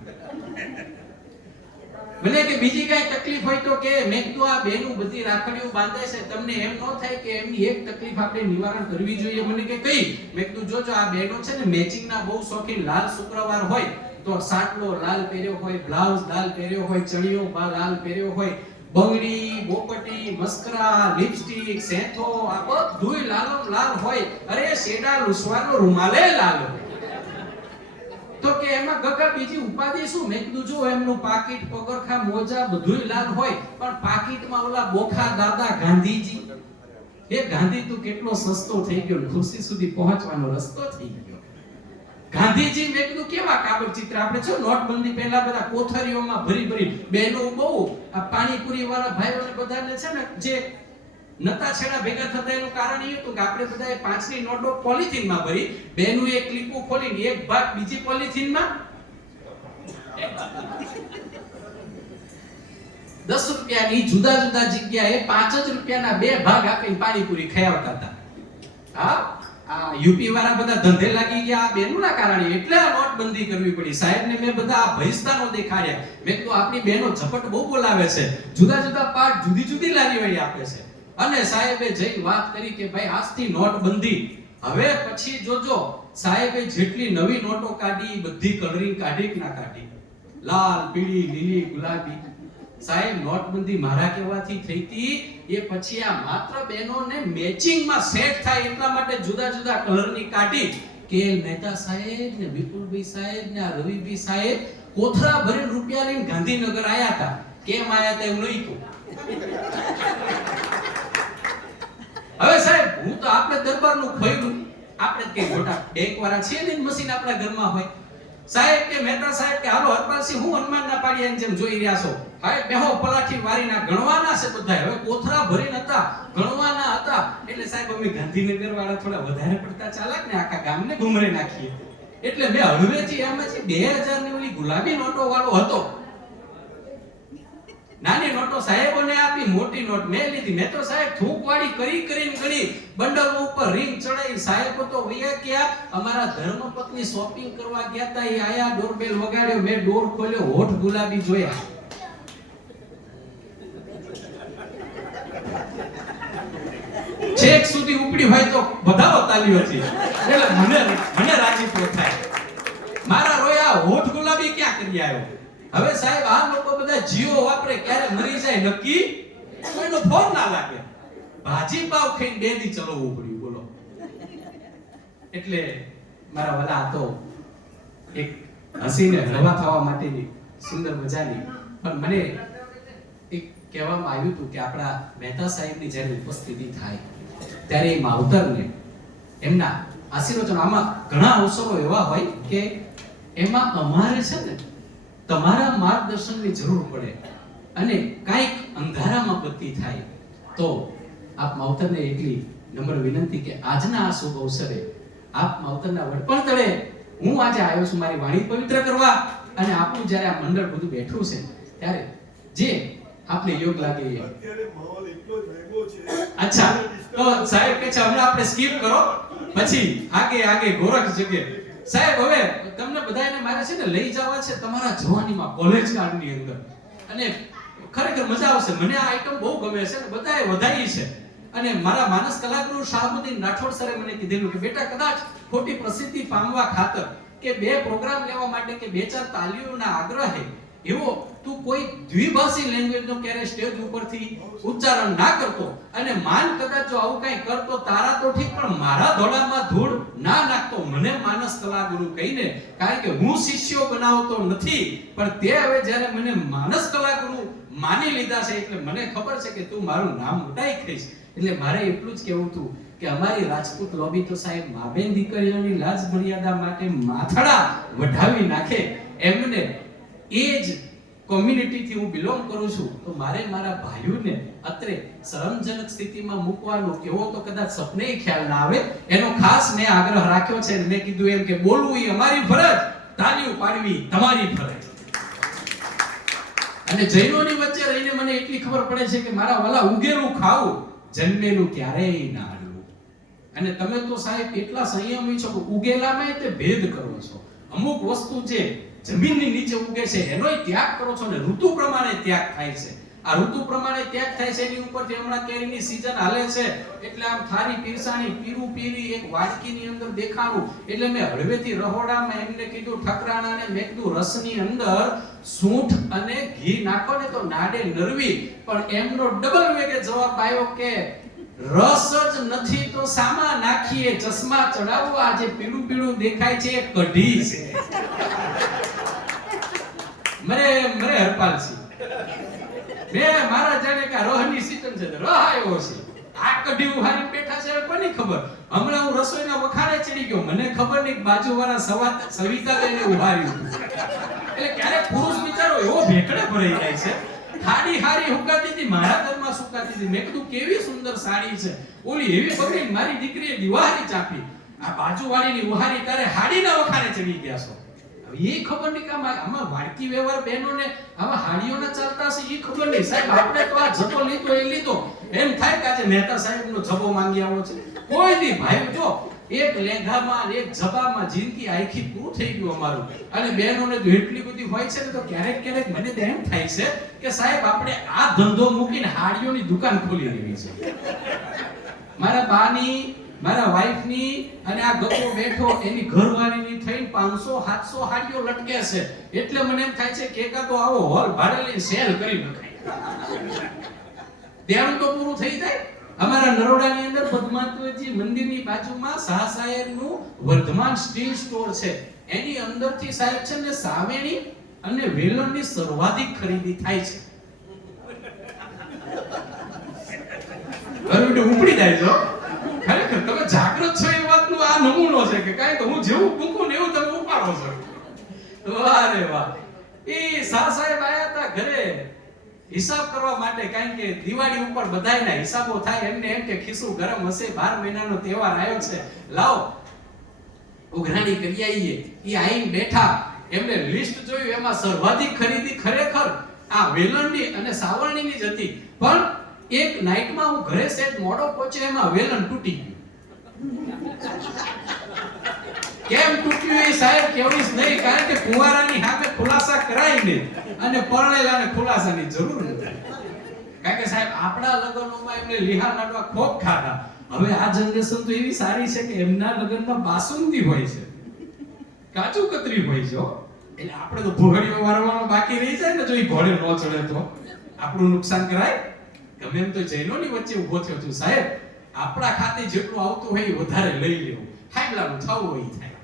મને કે બીજી કઈ તકલીફ હોય તો કે. મેં કીધું આ બેનું બધી રાખડીઓ બાંધે છે, તમને એમ ન થાય કે એમની એક તકલીફ આપણે નિવારણ કરવી જોઈએ? મને કે કઈ? મેં કીધું જોજો આ બેનો છે ને મેચિંગના બહુ શોખીન. લાલ શુક્રવાર હોય તો સાટલો લાલ પહેર્યો હોય, બ્લાઉઝ લાલ પહેર્યો હોય, ચણિયો લાલ પહેર્યો હોય, બંગડી, બોપટી, મસ્કરા, લિપસ્ટિક, સેથો આ બધુંય લાલમ લાલ હોય. અરે શેડા લૂસવાનો રૂમાલે લાલ હોય. તો કે એમાં ગગા બીજી ઉપાધિ શું? મેં કીધું જો એમનું પાકીટ, પગરખા, મોજા બધુંય લાલ હોય, પણ પાકીટમાં ઓલા બોખા દાદા ગાંધીજી. એ ગાંધી તું કેટલો સસ્તો થઈ ગયો, ખુરશી સુધી પહોંચવાનો રસ્તો થઈ ગયો. ગાંધીજી મેં કીધું કેવા કાગળ ચિત્ર. આપણે છો નોટબંધી પહેલા બધા કોથરીઓમાં ભરી ભરી બહેનો બહુ આ પાણીપુરી વાળા ભાઈઓને બધાને છે ને જે નતા છેડા ભેગા થતા એનું કારણ એ હતું કે આપણે બધાએ 5ની નોટો પોલિથીનમાં ભરી, બેનું એક ક્લિપો ખોલીને એક ભાગ બીજી પોલિથીનમાં 10 રૂપિયાની જુદા જુદા જગ્યાએ 5 જ રૂપિયાના 2 ભાગ આપીને પાણીપુરી ખાવતા હતા. હા આ યુપી વાળા બધા ધંધે લાગી ગયા આ બેનુંના કારણે. એટલે આ નોટબંધી કરવી પડી. સાહેબને મેં બધા આ ભયસ્તાનો દેખાડ્યા. મેં કીધું આપણી બહેનો ઝપટ બહુ બોલાવે છે, જુદા જુદા પાર્ટ જુદી જુદી લારીવાળી આપે છે. અને સાહેબે જઈ વાત કરી કે ભાઈ આજથી નોટબંધી. હવે પછી જોજો સાહેબે જેટલી નવી નોટો કાઢી બધી કલરિંગ કાઢી કે ના કાઢી, લાલ, પીળી, લીલી, ગુલાબી. સાહેબ નોટબંધી મારા કહેવાથી થઈ હતી એ પછી આ માત્ર બહેનોને મેચિંગમાં સેટ થાય એટલા માટે જુદા જુદા કલરની કાઢી. કેએલ મહેતા સાહેબ ને વિપુલભાઈ સાહેબ ને આ રવિભાઈ સાહેબ કોથરા ભરીને રૂપિયા લઈને ગાંધીનગર આયા હતા. કેમ આયા હતા એવું નહીં કહું. હવે સાહેબ હું તો આપણે દરબારનું ખોયલું, આપણે કે મોટા બેંક વાળા છીએ ને મશીન આપણા ઘરમાં હોય. સાહેબ કે મહેતા સાહેબ કે હાલો હરપાલસિંહ હું હનુમાનના પાડિયાને જેમ જોઈ રહ્યા છો. હવે બેહો પલાઠી વારીના ગણવાના છે બધા. હવે કોથરા ભરીને હતા, ગણવાના હતા. એટલે સાહેબ અમે ગાંધીનગર વાળા થોડા વધારે પડતા ચાલાક ને આખા ગામને ઘુમરે નાખીએ. એટલે મેં હળવેથી એમાંથી 2000 ની ઓલી ગુલાબી નોટો વાળો હતો, નાની નોટો સાહેબોને આપી, મોટી નોટ મેં લીધી. મેં તો સાહેબ થૂકવાડી કરીને ગણી, બંડલ ઉપર રિંગ ચડાઈ. સાહેબો તો વયા ગયા. અમારા ધર્મપત્ની શોપિંગ કરવા ગયા હતા, એ આયા, ડોરબેલ વગાડ્યો, મેં ડોર ખોલ્યો, હોઠ ગુલાબી જોયા. છેક સુધી ઉપડી હોય તો બધાઓ તાલીઓથી, એટલે મને રાજીપો થાય. મારા રોયા હોઠ ગુલાબી ક્યાં કરી આવ્યો? હવે સાહેબ આ લોકો બધા જીઓ વાપરે, ક્યારે મરી જાય નક્કી કોઈનો ફોન ના લાગે. ભાજી પાવ ખાઈને 2 દી ચલાવવું પડ્યું, બોલો. એટલે મારા વાલા આ તો એક હસીને હળવા થવા માટેની સુંદર મજાની, પણ મને એક કહેવામાં આવ્યું હતું કે આપણા મહેતા સાહેબની જ્યારે ઉપસ્થિતિ થાય ત્યારે એ માવતરને એમના આશીર્વચન, આમાં ઘણા અવસરો એવા હોય કે એમાં અમારે છે ને તમારા માર્ગદર્શનની જરૂર પડે, અને કાંઈક અંધારામાં બત્તી થાય તો આપ માવતરને એટલી નમ્ર વિનંતી કે આજના આ શુભ અવસરે આપ માવતરના વડપણ તળે હું આજે આવ્યો છું મારી વાણી પવિત્ર કરવા, અને આપણું જ્યારે આ મંડળ બધું બેઠું છે ત્યારે જે આપને યોગ લાગે એ. અત્યારે માહોલ એટલો જ ભેગો છે. અચ્છા, તો સાહેબ કે છે હમણાં આપણે સ્કીપ કરો, પછી આગે ગોરખ જગ્યા. સાહેબ હવે તમને બધાને મારે છે ને લઈ જવા છે તમારા જવાનીમાં, કોલેજ કાળની અંદર, અને ખરેખર મજા આવશે. મને આ આઈટમ બહુ ગમે છે અને બધાએ વધાઈ છે. અને મારા માનસ કલાગુરુ શાહબુદ્દીન રાઠોડ સરે મને કીધેલું કે બેટા કદાચ ખોટી પ્રસિદ્ધિ પામવા ખાતર કે 2 પ્રોગ્રામ લેવા માટે કે 2-4 તાલીઓના આગ્રહે એવો તું કોઈ દ્વિભાષી લેંગ્વેજનો ક્યારે સ્ટેજ ઉપરથી ઉચ્ચારણ ના કરતો, અને માન કદાચ જો આવું કંઈ કરતો તારા તો ઠીક, પણ મારા ધોળામાં ધૂળ ના નાખતો, મને માનસ કલાગુરુ કહીને. કારણ કે હું શિષ્યો બનાવતો નથી, પણ તે હવે જ્યારે મને માનસ કલાગુરુ માની લીધા છે એટલે મને ખબર છે કે તું મારું નામ ઉડાઈ ખઈશ. એટલે મારે એટલું જ કહેવું હતું કે અમારી રાજપૂત લોબી તો સાહેબ માબેન દીકરીઓની લાજ મર્યાદા માટે માથડા વઢાવી નાખે, એમને એ જ કોમ્યુનિટીથી હું બિલોંગ કરું છું, તો મારે મારા ભાઈઓને અત્રે શરમજનક સ્થિતિમાં મૂકવાનો એવો તો કદાચ સપને ખ્યાલ ના આવે. એનો ખાસ મેં આગ્રહ રાખ્યો છે. મેં કીધું એમ કે બોલવું એ અમારી ફરજ, તાલીઓ પાડવી તમારી ફરજ. અને જૈનોની વચ્ચે રહીને મને એટલી ખબર પડે છે કે મારા વાલા ઉગેલું ખાવું, જન્મેલું ક્યારેય ના હાલવું. અને તમે તો સાહેબ એટલા સંયમી છો કે ઉગેલામાં તે ભેદ કરો છો. અમુક વસ્તુ જે જમીનની નીચે ઉગે છે એનોય ત્યાગ કરો છો, ને ઋતુ પ્રમાણે ત્યાગ થાય છે. આ ઋતુ પ્રમાણે ત્યાગ થાય છે એની ઉપરથી હમણાં કેરીની સીઝન હાલે છે એટલે આમ થારી પીરસાણી, પીરું પીરી એક વાડકીની અંદર દેખાણું. એટલે મેં હળવેથી રહોડામાં એમને કીધું ઠકરાણાને, મેં કીધું રસની અંદર સૂંઠ અને ઘી નાખો ને તો નાડે નરવી. પણ એમનો ડબલ વેગે જવાબ આવ્યો કે રસ જ નથી તો સામા નાખીએ, ચશ્મા ચડાવો, આ જે પીળું પીળું દેખાય છે એ કઢી છે. મરે હરપાલસી મેં મારા જાણે કે રોહની સીઝન છે, રહ આવ્યો છે, આ કઢી ઉહારી બેઠા છે, કોની ખબર. હમણાં હું રસોઈના વખાણે ચડી ગયો, મને ખબર નહીં બાજુવાળા સવિતા લઈને ઉહાર્યું. એટલે ક્યારેક પુરુષ બિચારો એવો ભેકડે ભરાઈ જાય છે. થાળી હારી હુકાતી હતી, મારા ઘરમાં સુકાતી હતી. મેં કીધું કેવી સુંદર સાડી છે, ઓલી એવી બગડી મારી દીકરીએ દિવાળી ચાપી, આ બાજુવાળીની ઉહારી તારે હાડીના વખાણે ચડી ગયા છો. એ ખબર નહીં કે આમાં વાડકી વ્યવહાર બહેનોને આવા હાડીઓના ચાલતા છે એ ખબર નહીં. સાહેબ આપણે તો આ જતો લીધો એ લીધો, એમ થાય કે આજે મહેતા સાહેબનો જબો માંગી આવો છે. કોઈ દી ભાઈ જો એક લેંઘામાં એક જબામાં જિંદગી આખી પૂરું થઈ ગયું અમારું. અને બહેનોને તો એટલી બધી હોય છે ને, તો ક્યારેક ક્યારેક મને તો એમ થાય છે કે સાહેબ આપણે આ ધંધો મૂકીને હાડીઓની દુકાન ખોલી દેવી છે. મારા બાની, મારા વાઈફની અને આ ગપ્પો બેઠો એની ઘરવાળીની થઈને 500-700 હાડીઓ લટકે છે. એટલે મને એમ થાય છે કે એકા તો આવો હોલ ભાડે લઈને સેલ કરી નખાય, ત્યાં તો પૂરું થઈ જાય. અમારા નરોડાની અંદર પદ્માવતી મંદિરની બાજુમાં શાહ સાહેબનું વર્ધમાન સ્ટીલ સ્ટોર છે. એની અંદરથી સાહેબ છે ને સાવેણી અને વેલણની સર્વાધિક ખરીદી થાય છે. અરે ઉપડી જાય છો, ખરેખર તમે જાગૃત છો એ વાતનો આ નમૂનો છે કે કાંઈ તો હું જેવું મૂકું ને એવું તમે ઉપાડો છો. વાહ રે વાહ. એ શાહ સાહેબ આયા હતા ઘરે હિસાબ કરવા માટે, કારણ કે દિવાળી ઉપર બધાયના હિસાબો થાય. એમને એમ કે ખિસ્સું ગરમ હશે, 12 મહિનાનો તહેવાર આવ્યો છે, લાવો ઉઘરાણી કરી આવીએ. એ આઈને બેઠા, એમને લિસ્ટ જોયું, એમાં સર્વાધિક ખરીદી ખરેખર આ વેલણની અને સાવરણીની જ હતી. પણ એક નાઈટમાં હું ઘરે સેટ મોડો પહોંચ્યો, એમાં વેલણ તૂટી ગયું. કેમ તૂટ્યું એ સાહેબ કેવીશ નહીં, કારણ કે કુંવારાની સામે ખુલાસા કરાય નહીં અને પરણેલાને ખુલાસાની જરૂર નથી. કારણ કે સાહેબ આપણા લગ્નોમાં એમને લીહા લાડવા ખોખ ખાધા. હવે આ જનરેશન તો એવી સારી છે કે એમના લગ્નમાં બાસુંદી હોય છે, કાજુ કતરી હોય છે. એટલે આપણે તો ભોગળીઓ વારવાનો બાકી રહી જાય ને, જો એ ઘોડે ન ચડે તો આપણું નુકસાન કરાય. ગમે એમ તો જૈનોની વચ્ચે ઊભો થયો છું સાહેબ, આપણા ખાતે જેટલું આવતું હોય એ વધારે લઈ લેવું, હાઈલાનું થવું હોય થાય.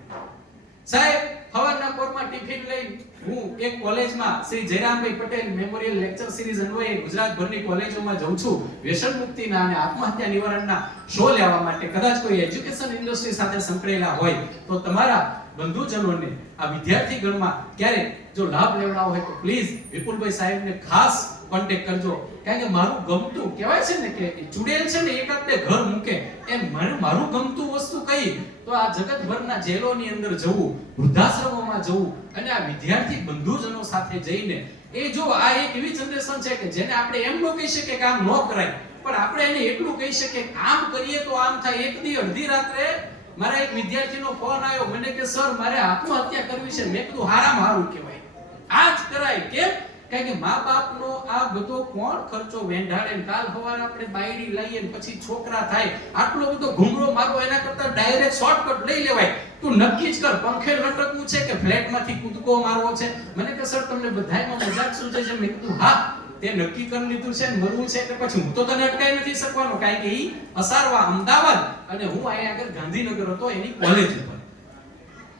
સાહેબ સવારના પોરમાં ટિફિન લઈ હું એક કોલેજમાં Shri Jayrambhai Patel memorial lecture series અન્વયે ગુજરાતભરની કોલેજોમાં જઉં છું, વ્યસન મુક્તિના અને આત્મહત્યા નિવારણના શો લેવા માટે. કદાચ કોઈ એજ્યુકેશન ઇન્ડસ્ટ્રી સાથે સંકળાયેલા હોય તો તમારા બંધુજનોને આ વિદ્યાર્થી ગણમાં ક્યારે જો લાભ લેવડાવો હોય તો પ્લીઝ વિપુલભાઈ સાહેબને ખાસ કોન્ટેક્ટ કરજો. કારણ કે મારું ગમતું કહેવાય છે ને કે ચુડેલ છે ને એકાદ બે ઘર મૂકે, એમ મારું ગમતું વસ્તુ કઈ તો આ જગતભરના જેલોની અંદર જવું, વૃદ્ધાશ્રમોમાં જવું અને આ વિદ્યાર્થી બંધુજનો સાથે જઈને એ જો આ એક એવી જનરેશન છે કે જેને આપણે એમ ન કહી શકીએ કે આમ ન કરાય, પણ આપણે એને એટલું કહી શકીએ કે આમ કરીએ તો આમ થાય. એક દી અડધી રાત્રે મારા એક વિદ્યાર્થીનો ફોન આવ્યો, મને કે સર મારે આત્મહત્યા કરવી છે. મેં કીધું હારામાં હારું કહેવાય, આ જ કરાય. કેમ? કારણ કે મા બાપનો આ બધો કોણ ખર્ચો વેંઢાળે, કાલ સવારે આપણે બાયડી લઈએ ને પછી છોકરા થાય, આટલો બધો ઘુમરો મારો એના કરતા ડાયરેક્ટ શોર્ટકટ લઈ લેવાય. તું નક્કી જ કર, પંખે લટકવું છે કે ફ્લેટમાંથી કૂદકો મારવો છે. મને કે સર તમને બધાયમાં મજાક સૂઝે છે. મેં કીધું હા, તે નક્કી કરી લીધું છે ને મરવું છે એટલે પછી હું તો તને અટકાઈ નથી શકવાનો, કારણ કે ઈ અસારવા અમદાવાદ અને હું અહીંયા આગળ ગાંધીનગર હતો એની કોલેજ ઉપર.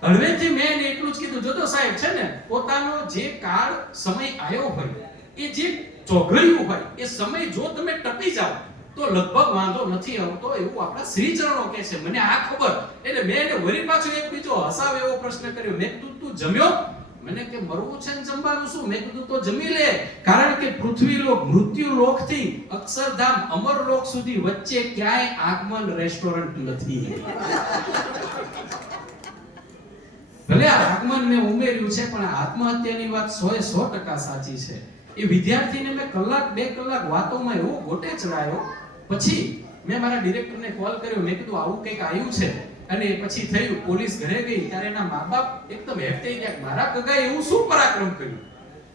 હળવેથી મેં એને એટલું જ કીધું, જોજો સાહેબ છે ને પોતાનો જે કાળ સમય આવ્યો હોય, એ જે ચોઘડિયું હોય એ સમય જો તમે ટપી જાઓ તો લગભગ વાંધો નથી આવતો, એવું આપણા શ્રી ચરણો કહે છે. મને આ ખબર, એટલે મેં એને વળી પાછો એક બીજો હસાવ એવો પ્રશ્ન કર્યો. મેં કીધું તું જમ્યો? મને કે મરવું છે ને જમવાનું શું? મેં કીધું તો જમી લે, કારણ કે પૃથ્વીલોક મૃત્યુલોકથી અક્ષરધામ અમરલોક સુધી વચ્ચે ક્યાંય આગમન રેસ્ટોરન્ટ નથી. ભલે આગમન મેં ઉમેર્યું છે પણ આત્મહત્યાની વાત 100% સાચી છે. એ વિદ્યાર્થીને મેં કલાક બે કલાક વાતોમાં એવો ગોટે ચડાયો. પછી મેં મારા ડિરેક્ટરને કોલ કર્યો, મેં કીધું આવું કંઈક આવ્યું છે. અને પછી થયું, પોલીસ ઘરે ગઈ ત્યારે એના મા-બાપ એકદમ હેફતાઈ ગયા, મારા કગાએ એવું શું પરાક્રમ કર્યું.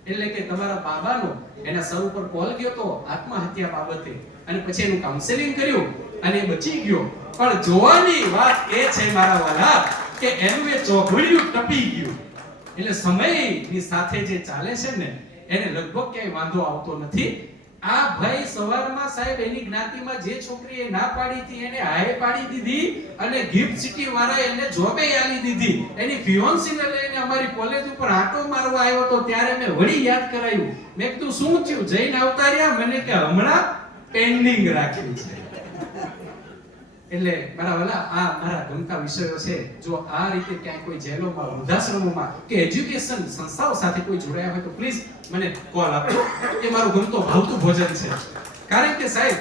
એટલે કે તમારા બાબાનો એના સર ઉપર કોલ ગયો તો આત્મહત્યા બાબતે, અને પછી એનું કાઉન્સેલિંગ કર્યું અને એ બચી ગયો. પણ જોવાની વાત એ છે મારા વાલા કે એનું એ ચોઘડિયું ટપી ગયું. એટલે સમયની સાથે જે ચાલે છે ને એને લગભગ ક્યાંય વાંધો આવતો નથી. આ ભાઈ સવારમાં સાહેબ એની જ્ઞાતિમાં જે છોકરીએ ના પાડી હતી એને હાય પાડી દીધી અને ગિફ્ટ સિટી વાળા એને જોબે આલી દીધી. એની ફિયોન્સીને લઈને અમારી કોલેજ ઉપર આંટો મારવા આવ્યો તો ત્યારે મેં વળી યાદ કરાયું. મેં કીધું શું થયું? જઈને આવતા રહ્યા? મને કે હમણાં પેન્ડિંગ રાખ્યું છે. એટલે મારા વાલા આ મારા ગમતા વિષયો છે. જો આ રીતે ક્યાંય કોઈ જેલોમાં, વૃદ્ધાશ્રમોમાં કે એજ્યુકેશન સંસ્થાઓ સાથે કોઈ જોડાયા હોય તો પ્લીઝ મને કોલ આપજો. એ મારું ગમતો ભાવતું ભોજન છે. કારણ કે સાહેબ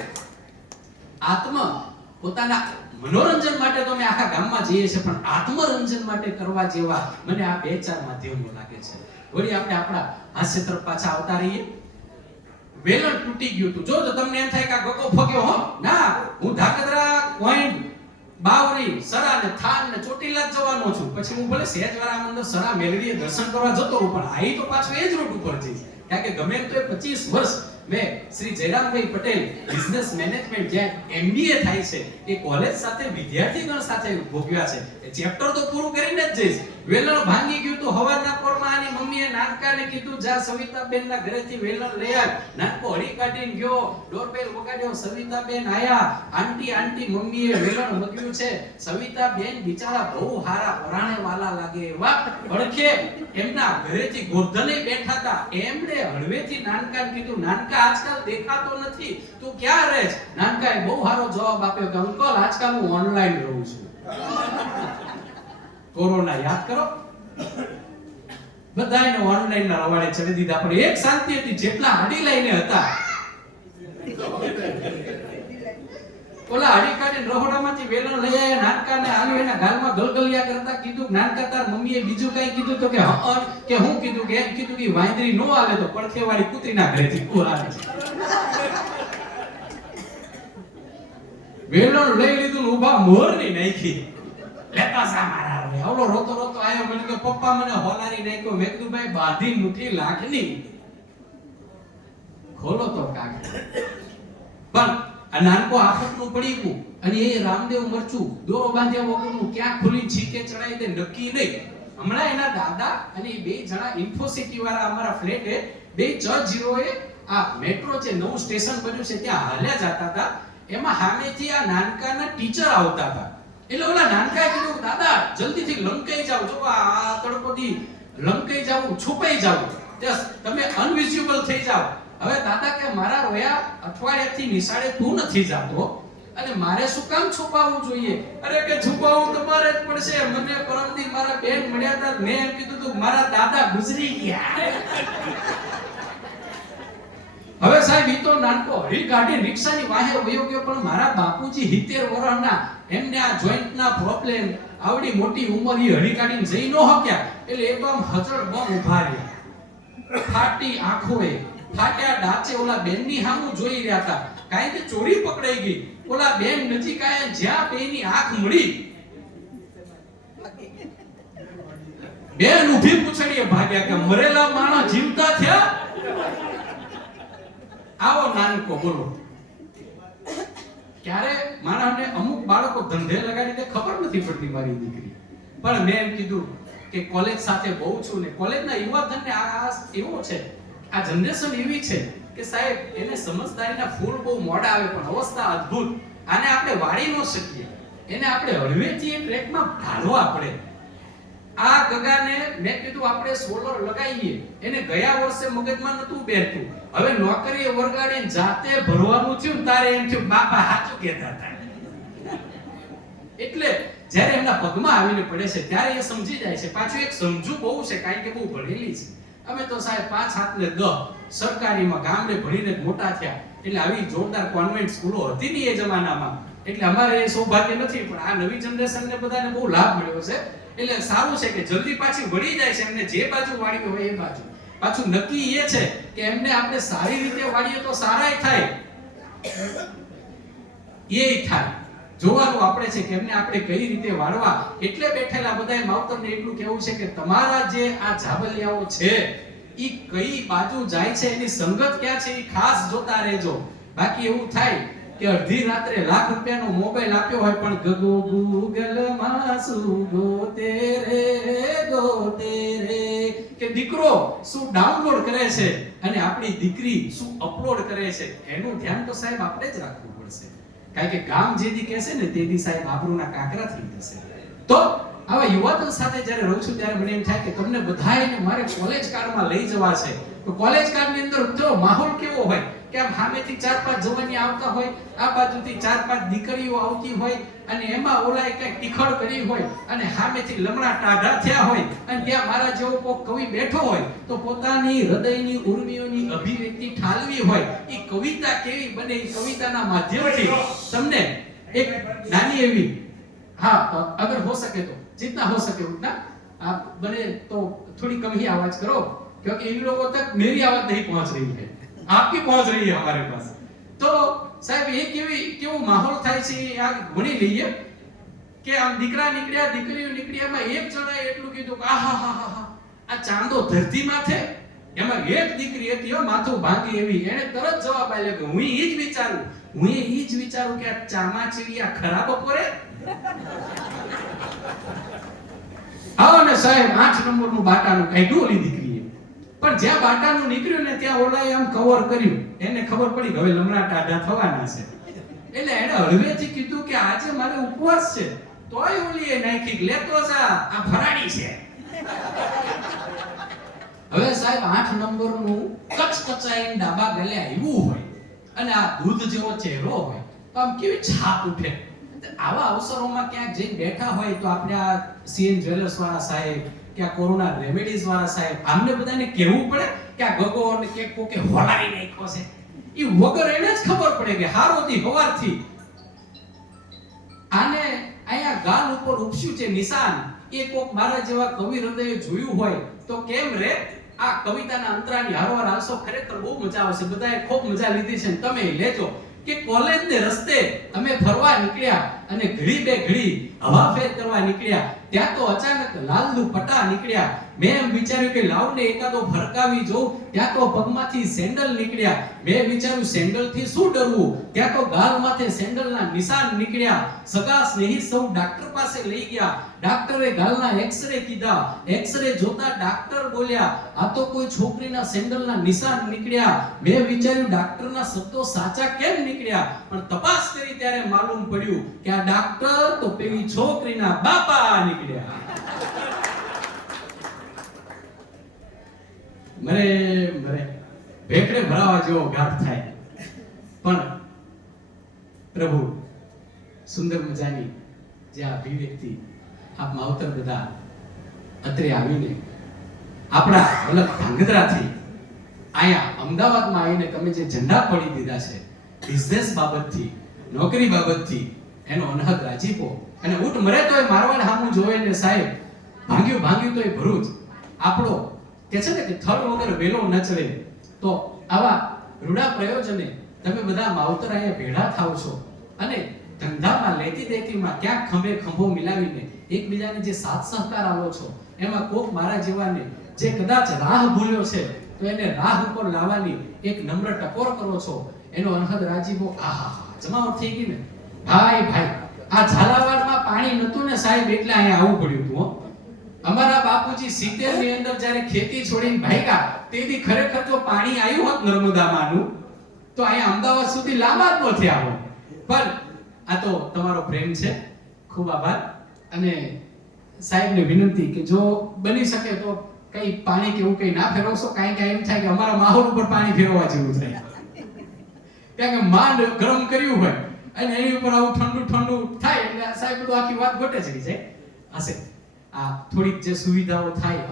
પોતાના મનોરંજન માટે તો અમે આખા ગામમાં જઈએ છીએ, પણ આત્મરંજન માટે કરવા જેવા મને આ 2-4 માધ્યમો લાગે છે. વળી આપણે આપણા હાસ્ય તરફ પાછા આવતા રહીએ. વેલણ તૂટી ગયું તું. જો તમને એમ થાય કે આ ગગો ફગ્યો હો, ના, હું ધાકદરા પોઈન્ટ બાવરી સરા ને થાન ને ચોટીલા જવાનો છું. પછી હું ભલે સેજવાળા મંદિર સરા મેલડીએ દર્શન કરવા જતો હું, પણ આઈ તો પાછો એ જ રૂટ ઉપર જઈશ. કારણ કે ગમે તો 25 વર્ષ મેં શ્રી જયરામભાઈ પટેલ બિઝનેસ મેનેજમેન્ટ જ્યાં MBA થાય છે એ કોલેજ સાથે વિદ્યાર્થીગણ સાથે ભોગવ્યા છે. એ ચેપ્ટર તો પૂરું કરીને જ જઈશ. વેલણ ભાંગી ગયું તો હવારના પોરમાં આની મમ્મીએ નાનકાને કીધું જા સવિતાબેનના ઘરેથી વેલણ લઈ આવ. નાનકો હળી કાઢીને ગયો, ડોરબેલ વગાડ્યો, સવિતાબેન આયા. આંટી મમ્મીએ વેલણ મગ્યું છે. સવિતાબેન બિચારા બહુ હારા પરાણે વાલા લાગે એવા અડખે એમના ઘરેથી ગોરધને બેઠા હતા. એમણે હળવેથી નાનકાને કીધું, નાનકા આજકાલ દેખાતો નથી, તું ક્યાં રહે છે? નાનકાએ બહુ સારો જવાબ આપ્યો કે અંકલ આજકાલ હું ઓનલાઈન રહું છું. કોરોના યાદ કરો, બધાને ઓનલાઈન ના રવાડે ચડી દીધા. પણ એક શાંતિ હતી, જેટલા આડી લઈને હતા ઓલા હળી કાઢીને રહોડામાંથી વેલણ લઈ આવ્યા, નાનકાને આલ્યું, એના ગાલમાં ગલગલિયા કરતા કીધું, નાનકા તાર મમ્મીએ બીજું કઈ કીધું તો કે કે હું કીધું કે એમ કીધું કે વાંદરી નો આલે તો પડખેવાળી કૂતરીના ઘરેથી કુહાડે છે. વેલણ લઈ લીધું ને ઊભા મોરની નાખી. લેતા સા મારા રે. આવલો રોતો રોતો આવ્યો, મને કે પપ્પા મને હોલારી નાખ્યો. મેં કીધું ભાઈ બાધી મુઠી લાખની ખોલો તો કાકા. પણ આ નાનકો આફતનું પડી ગયું અને એ રામદેવ મરચું દોરો બાંધ્યા વગરનું ક્યાં ખુલી છીકે ચડાઈ દે નક્કી નહીં. હમણાં એના દાદા અને એ બે જણા ઇન્ફોસિટી વાળા અમારા ફ્લેટે બે ચ0 આ મેટ્રો જે નવું સ્ટેશન બન્યું છે ત્યાં હાલ્યા જતા હતા. એમાં સામેથી આ નાનકાના ટીચર આવતા હતા. એટલે ઓલા નાનકાએ કીધું દાદા જલ્દીથી લંકાઈ જાવ, જો આ તડકોથી લંકાઈ જાવ, છુપાઈ જાવ, તમે અનવિઝિબલ થઈ જાવ. હવે દાદા કે મારા રોયા અઠવાડિયાથી નિશાળે તું નથી જાતો અને મારે શું કામ છુપાવવું જોઈએ? અરે કે છુપાવવું તમારે જ પડશે. મને પરમદી મારા બેન મળ્યા હતા, મેં એમ કીધું તું મારા દાદા ગુજરી ગયા. હવે સાહેબ ઈ તો નાનકો હળી ગાડી રિક્ષાની વાહે વયો ગયો, પણ મારા બાપુજી 70 વર્ષના, એમને આ જોઈન્ટના પ્રોબ્લેમ, આવડી મોટી ઉંમર ઈ હળી ગાડીને જઈ ન હક્યા. એટલે એકદમ હચળ બમ ઊભા રહ્યા, ફાટી આંખોએ, ફાટ્યા ડાચે ઓલા બેનની સામું જોઈ રહ્યા હતા. કાઈ કે ચોરી પકડાઈ ગઈ. ઓલા બેન નજીક આયા, જ્યાં બેની આંખ મળી બેન ઊભી પૂછડીએ ભાગ્યા કે મરેલા માણસ જીવતા થયા. આવો નાનકો બોલો. ક્યારે માણસને અમુક બાળકો ધંધે લગાડી દે ખબર નથી પડતી મારી દીકરી. પણ મેં એમ કીધું કે કોલેજ સાથે બહુ છું ને કોલેજના યુવાધનને આ એવો છે, આ જનરેશન એવી છે કે સાહેબ એને સમજદારીના ફૂલ બહુ મોડા આવે પણ અવસ્થા અદ્ભુત. આને આપણે વાળી ન શકીએ, એને આપણે હળવેથી એ ટ્રેકમાં ઢાળવા પડે. આ ગગાને મેં કીધું આપણે સોલર લગાવીએ, એને ગયા વર્ષે મગજમાં નતું બેઠું. હવે નોકરીએ વરગાડીને જાતે ભરવાનું થયું તારે એમ થયું બાપા સાચું કહેતા હતા. એટલે જ્યારે એમના પગમાં આવીને પડે છે ત્યારે એ સમજી જાય છે. પાછું એક સમજુ બહુ છે, કારણ કે બહુ ભણેલી છે. અમે તો સાહેબ 5 7 ને 10 સરકારીમાં ગામડે ભણીને મોટા થયા. એટલે આવી જોરદાર કોન્વેન્ટ સ્કૂલો હતી ને એ જમાનામાં. એટલે અમારે એ સૌભાગ્ય નથી, પણ આ નવી જનરેશનને બધાને બહુ લાભ મળ્યો છે. એટલે સારું છે કે જલ્દી પાછી વળી જાય છે. એમને જે બાજુ વાળી હોય એ બાજુ. પાછું નક્કી એ છે કે એમને આપણે સારી રીતે વાળીએ તો સારાય થાય, એ થાય. જોવાનું આપણે છે કે એમને આપણે કઈ રીતે વાળવા. એટલે બેઠેલા બધાય માવતરને એટલું કહેવું છે કે તમારા જે આ જાબલિયાઓ છે ઈ કઈ બાજુ જાય છે, એની સંગત ક્યાં છે, ઈ ખાસ જોતા રહેજો. બાકી એવું થાય કે અડધી રાત્રે લાખ રૂપિયાનો મોબાઈલ આપ્યો હોય પણ ગગો ગૂગલ માં શું ગોતે રે કે દીકરો શું ડાઉનલોડ કરે છે અને આપણી દીકરી શું અપલોડ કરે છે, એનું ધ્યાન તો સાહેબ આપણે જ રાખવું પડશે. કારણ કે ગામ જેદી કહેશે ને તેદી સાહેબ આબરૂના કાકરા થઈ જશે. તો આવા યુવાનો સાથે જ્યારે રહું છું ત્યારે મને એમ થાય કે તમને બધાયને મારે કોલેજ કાળમાં લઈ જવા છે. તો કોલેજ કાળની અંદર તો માહોલ કેવો હોય કે આમ સામેથી 4-5 જવાની આવતા હોય, આ બાજુથી 4-5 દીકરીઓ આવતી હોય અને એમાં ઓલાએ કંઈક ટીખળ કરી હોય અને સામેથી લમણા ટાઢા થયા હોય અને ત્યાં મારા જેવો કોક કવિ બેઠો હોય તો પોતાની હૃદયની ઉર્મિઓની અભિવ્યક્તિ ઠાલવી હોય. એ કવિતા કેવી બને એ કવિતાના માધ્યમથી તમને એક નાની એવી अगर हो सके तो जितना हो सके उतना आप बने तो थोड़ी कम ही आवाज करो, क्योंकि इन लोगों तक मेरी आवाज नहीं पहुंच रही है, आपकी पहुंच रही है हमारे पास. तो साहब ये केવો માહોલ થાય છે આ ગણી લઈએ કે આમ દીકરા નીકળ્યા દીકરીઓ નીકળ્યામાં એક જણાએ એટલું કીધું કે આહાહાહા આ ચાંદો ધરતી માથે. એમાં એક દીકરી હતી માથું ભાંગી એવી, એને તરત જવાબ આપ્યો કે હું ઈ જ વિચારું કે આ ચામાચીડિયા ખરાબ બપોરે. આવો ને સાહેબ 8 નંબરનું બાટાનું કાઢ્યું ઓલી દીકરીએ. પણ જ્યાં બાટાનું નીકળ્યું ને ત્યાં ઓલાએ આમ કવર કર્યું. એને ખબર પડી કે હવે લમણા ટાઢા થવાના છે. એટલે એને હળવેથી કીધું કે આજે મારે ઉપવાસ છે. તોય ઓલીએ નાખી લેતો જા આ ફરાડી છે. હવે સાહેબ 8 નંબરનું કચકચાઈને ડાબા ગલે આવ્યું હોય અને આ દૂધ જેવો ચહેરો હોય તો આમ કેવી છાપ ઉઠે. આવા અવસરોમાં ક્યાંક જઈને બેઠા હોય તો આપણે આ સીએન જ્વેલર્સ વાળા સાહેબ કે આ કોરોના રેમેડીઝ વાળા સાહેબ આમને બધાને કહેવું પડે કે આ ગગો અને કે કોકે હોલારી નાખ્યો છે. એ વગર એને જ ખબર પડે કે હારોથી હવારથી આને અહીંયા ગાલ ઉપર ઉપસ્યું છે નિશાન, એ કોક મારા જેવા કવિ હૃદયે જોયું હોય તો કેમ રે આ કવિતાના અંતરાની હારોહાર આવશો. ખરેખર બહુ મજા આવશે, બધાએ ખૂબ મજા લીધી છે, તમે લેજો. કે કોલેજને રસ્તે અમે ફરવા નીકળ્યા અને ઘડી બે ઘડી હવા ફેર કરવા નીકળ્યા, ત્યાં તો અચાનક લાલુ પટા નીકળ્યા. મેં એમ વિચાર્યું કે લાવને એકાદો ફરકાવી જોઉં, ત્યાં તો પગમાંથી સેન્ડલ નીકળ્યા. મેં વિચાર્યું સેન્ડલથી શું ડરવું, ત્યાં તો ગાલમાંથી સેન્ડલના નિશાન નીકળ્યા. સગા સ્નેહી સૌ ડાક્ટર પાસે લઈ ગયા, ડાક્ટરે ગાલના એક્સરે કીધા. એક્સરે જોતા ડાક્ટર બોલ્યા આ તો કોઈ છોકરીના સેન્ડલના નિશાન નીકળ્યા. મેં વિચાર્યું ડાક્ટરના શબ્દો સાચા કેમ નીકળ્યા, પણ તપાસ કરી ત્યારે માલુમ પડ્યું કે આ ડાક્ટર તો પેલી છોકરીના બાપા નીકળ્યા. મરે ભેખડે ભરાવા જેવો ઘાટ થાય. પણ પ્રભુ સુંદર મજાની જે આ અભિવ્યક્તિ આપ માવતર બધા અત્રે આવીને આપણા અલગ ધાંગધ્રાથી અહીંયા અમદાવાદમાં આવીને તમે જે ઝંડા પડી દીધા છે બિઝનેસ બાબતથી, નોકરી બાબતથી, એનો અનહદ રાજીપો. અને ઊંટ મરે તોય મારવાડ સામું જોવે ને સાહેબ, ભાંગ્યું તોય ભરૂચ. આપણો કે છે ને કે થળ વગર વેલો ન ચડે. તો આવા રૂડા પ્રયોજને તમે બધા માવતર અહીંયા ભેળા થાવ છો અને ધંધામાં લેતી દેતીમાં ક્યાંક ખંભે ખંભો મિલાવીને એકબીજાને જે સાથ સહકાર આલો છો, એમાં કોક મારા જેવાને જે કદાચ રાહ ભૂલ્યો છે તો એને રાહ ઉપર લાવવાની એક નમ્ર ટકોર કરો છો. એનો અનહદ રાજીપો આહા જમાવટ થઈ ગઈ ને ભાઈ. આ ઝાલાવાડમાં પાણી નતું ને સાહેબ, એટલે અહીંયા આવવું પડ્યું હતું હો. અમારા બાપુજી 70 ની અંદર જ્યારે ખેતી છોડીને ભાગ્યા, તેથી ખરેખર જો પાણી આવ્યું હોત નર્મદામાંનું તો અહીંયા અમદાવાદ સુધી લાંબા જ ન થયા હોત. પણ આ તો તમારો પ્રેમ છે, ખૂબ આભાર. અને સાહેબને વિનંતી કે જો બની શકે તો કઈ પાણી કે એવું કઈ ના ફેરવશો, કાંઈ એમ થાય કે અમારા માહોલ ઉપર પાણી ફેરવવા જેવું થાય. ત્યાં કે માંડ ગરમ કર્યું હોય અને એની ઉપર આવું ઠંડુ થાય એટલે સાહેબ બધું આખી વાત ગોટે ચડી જાય હશે. આ થોડીક જે સુવિધાઓ થાય,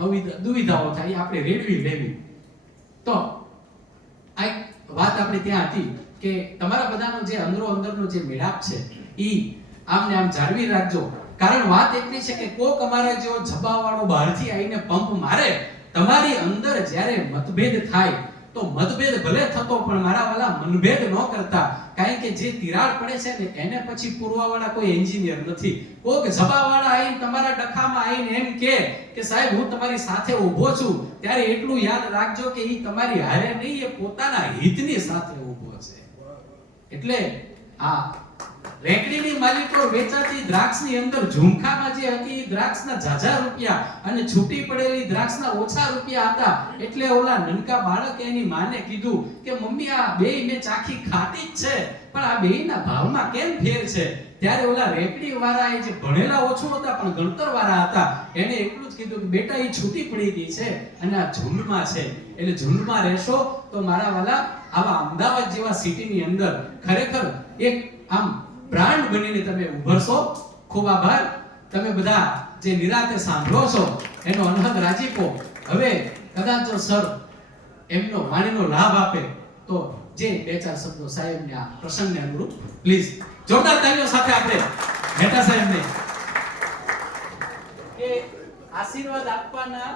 દુવિધાઓ થાય, આપણે રેડવી લેવી. તો આ વાત આપણે ત્યાં હતી કે તમારા બધાનો જે અંદરનો જે મેળાપ છે ઈ આમને આમ જાળવી રાખજો. કારણ વાત એટલી છે કે કોક અમારા જેવો જબાવાળો બહારથી આવીને પંપ મારે, તમારી અંદર જ્યારે મતભેદ થાય તો મતભેદ ભલે થતો પણ મારા વાલા મનભેદ ન કરતા. કારણ કે જે તિરાડ પડે છે ને એને પછી પૂરવાવાળા કોઈ એન્જિનિયર નથી. કોક જબાવાળા આવીને તમારા ડખામાં આવીને એમ કે સાહેબ હું તમારી સાથે ઊભો છું, ત્યારે એટલું યાદ રાખજો કે ઈ તમારી હારે નહીં, એ પોતાના હિતની સાથે ઊભો છે. એટલે આ રેકડીની માલિકો વેચાતી દ્રાક્ષની અંદર ઝુમખામાં જે હતી દ્રાક્ષના ઝાઝા રૂપિયા અને છૂટી પડેલી દ્રાક્ષના ઓછા રૂપિયા હતા. એટલે ઓલા નનકા બાળકે એની માને કીધું કે મમ્મી આ બેય મેં ચાખી ખાતી જ છે, પણ આ બેયના ભાવમાં કેમ ફેર છે? ત્યારે ઓલા રેકડી વાળાએ જે ભણેલા ઓછો હતા પણ ગણતર વાળા હતા, એને એટલું જ કીધું કે બેટા એ છૂટી પડી ગઈ છે અને આ ઝુંડમાં છે, એટલે ઝુંડમાં રહેશો તો મારા વાલા આવા અમદાવાદ જેવા સિટીની અંદર ખરેખર એક આમ બ્રાન્ડ બનીને તમે ઉભરશો. ખૂબ આભાર. તમે બધા જે નિરાતે સાંભળો છો એનો અનહદ રાજીપો. હવે કદાચ જો સર એમનો વાણીનો લાભ આપે તો જે બે ચાર શબ્દો સાહેબને આ પ્રસંગને અનુરૂપ પ્લીઝ જોરદાર તાળીઓ સાથે આપણે મહેતા સાહેબને કે આશીર્વાદ આપવાના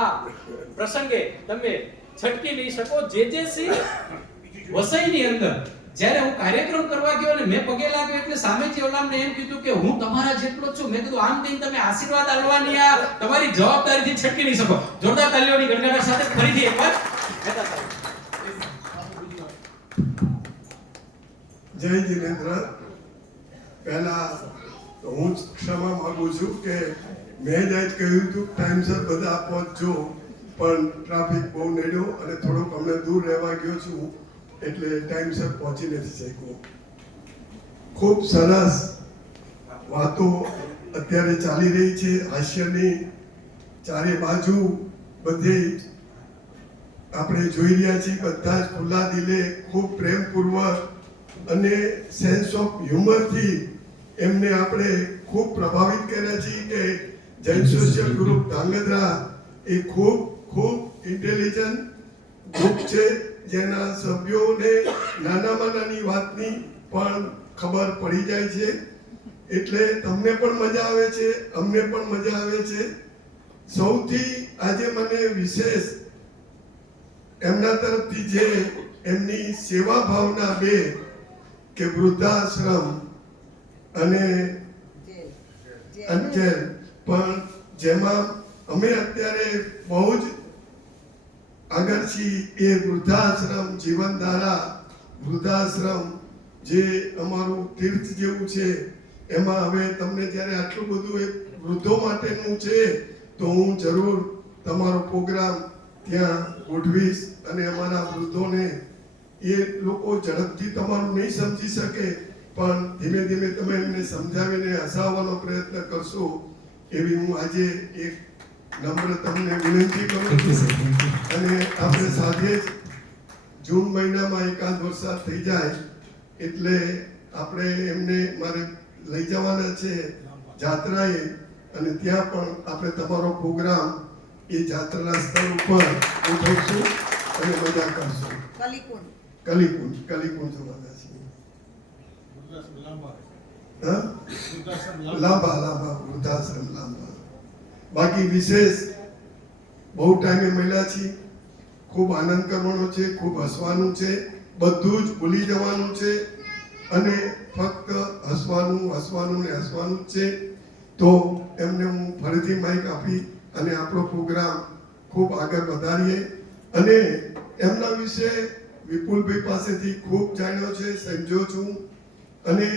આ પ્રસંગે તમે છટકી લઈ શકો. જે સી વસઈની અંદર જ્યારે હું કાર્યક્રમ કરવા ગયો અને મેં પગે લાગ્યો એટલે સામેથી ઓલામને એમ કીધું કે હું તમારા જેટલો જ છું. મેં કીધું આમ થઈને તમે આશીર્વાદ આલવાની આ તમારી જવાબદારીથી છટકી નહીં શકો. જોરદાર તાળીઓની ગણગણાટ સાથે ફરીથી એકવાર મહેતા સાહેબ. જય જિનેન્દ્ર. પહેલા તો હું જ ક્ષમા માંગુ છું કે મેં જ આજ કહ્યું હતું ટાઈમસર બધા પહોંચજો, પણ ટ્રાફિક બહુ નડ્યો અને થોડુંક અમને દૂર રહેવા ગયો છું એટલે ટાઈમસર પહોંચી નથી શક્યો. ખૂબ સરસ વાતો અત્યારે ચાલી રહી છે, હાસ્યની ચારે બાજુ બધે આપણે જોઈ રહ્યા છીએ. બધા જ ખુલ્લા દિલે ખૂબ પ્રેમપૂર્વક અને સેન્સ ઓફ હ્યુમરથી એમને આપણે ખૂબ પ્રભાવિત કર્યા છીએ કે જૈન સોશિયલ ગ્રુપ ધાંગધ્રા એ ખૂબ ઇન્ટેલિજન્ટ ગ્રુપ છે, જેના સભ્યોને નાનામાં નાની વાતની પણ ખબર પડી જાય છે. એટલે તમને પણ મજા આવે છે, અમને પણ મજા આવે છે. સૌથી આજે મને વિશેષ એમના તરફથી જે એમની સેવા ભાવના બે કે વૃદ્ધાશ્રમ અને અંચલ, પણ જેમાં અમે અત્યારે બહુ જ આગળ છીએ એ વૃદ્ધાશ્રમ જીવનધારા વૃદ્ધાશ્રમ જે અમારું તીર્થ જેવું છે. એમાં હવે તમને જ્યારે આટલું બધું એ વૃદ્ધો માટેનું છે તો હું જરૂર તમારો પ્રોગ્રામ ત્યાં ગોઠવીશ અને અમારા વૃદ્ધોને એ લોકો ઝડપથી તમારું નહીં સમજી શકે પણ ધીમે ધીમે તમે એમને સમજાવીને હસાવવાનો પ્રયત્ન કરશો એવી હું આજે એક નમ્ર તમને વિનંતી કરું છું. અને આપણે સાથે જ જૂન મહિનામાં એકાદ વરસાદ થઈ જાય એટલે આપણે એમને મારે લઈ જવાના છે જાત્રાએ, અને ત્યાં પણ આપણે તમારો પ્રોગ્રામ એ જાત્રાના સ્થળ ઉપર ગોઠવશું અને મજા કરશું. કલીકુંજ જવાના છીએ. લાંબા વૃદ્ધાશ્રમ લાંબા. બાકી વિશેષ બહુ ટાઈમે મળ્યા છીએ. ખૂબ આનંદ કરવાનો છે, ખૂબ હસવાનું છે, બધું જ ભૂલી જવાનું છે અને ફક્ત હસવાનું ને હસવાનું જ છે. તો એમને હું ફરીથી માઇક આપી અને આપણો પ્રોગ્રામ ખૂબ આગળ વધારીએ. અને એમના વિશે વિપુલભાઈ પાસેથી ખૂબ જાણ્યો છે, સમજ્યો છું. અને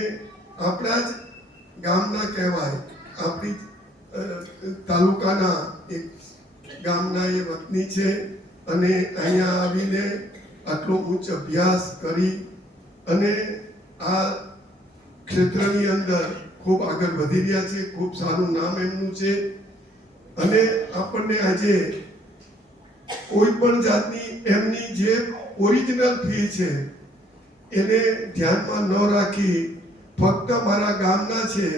આપણા જ ગામના કહેવાય, આપણી તાલુકાના એક ગામના એ વતની છે અને અહીંયા આવીને આટલો ઉચ્ચ અભ્યાસ કરી અને આ ક્ષેત્રની અંદર ખૂબ આગળ વધી રહ્યા છે. ખૂબ સારું નામ એમનું છે. અને આપણને આજે કોઈ પણ જાતની એમની જે ઓરિજિનલ ફી છે એને ધ્યાનમાં ન રાખી ફક્ત મારા ગામના છે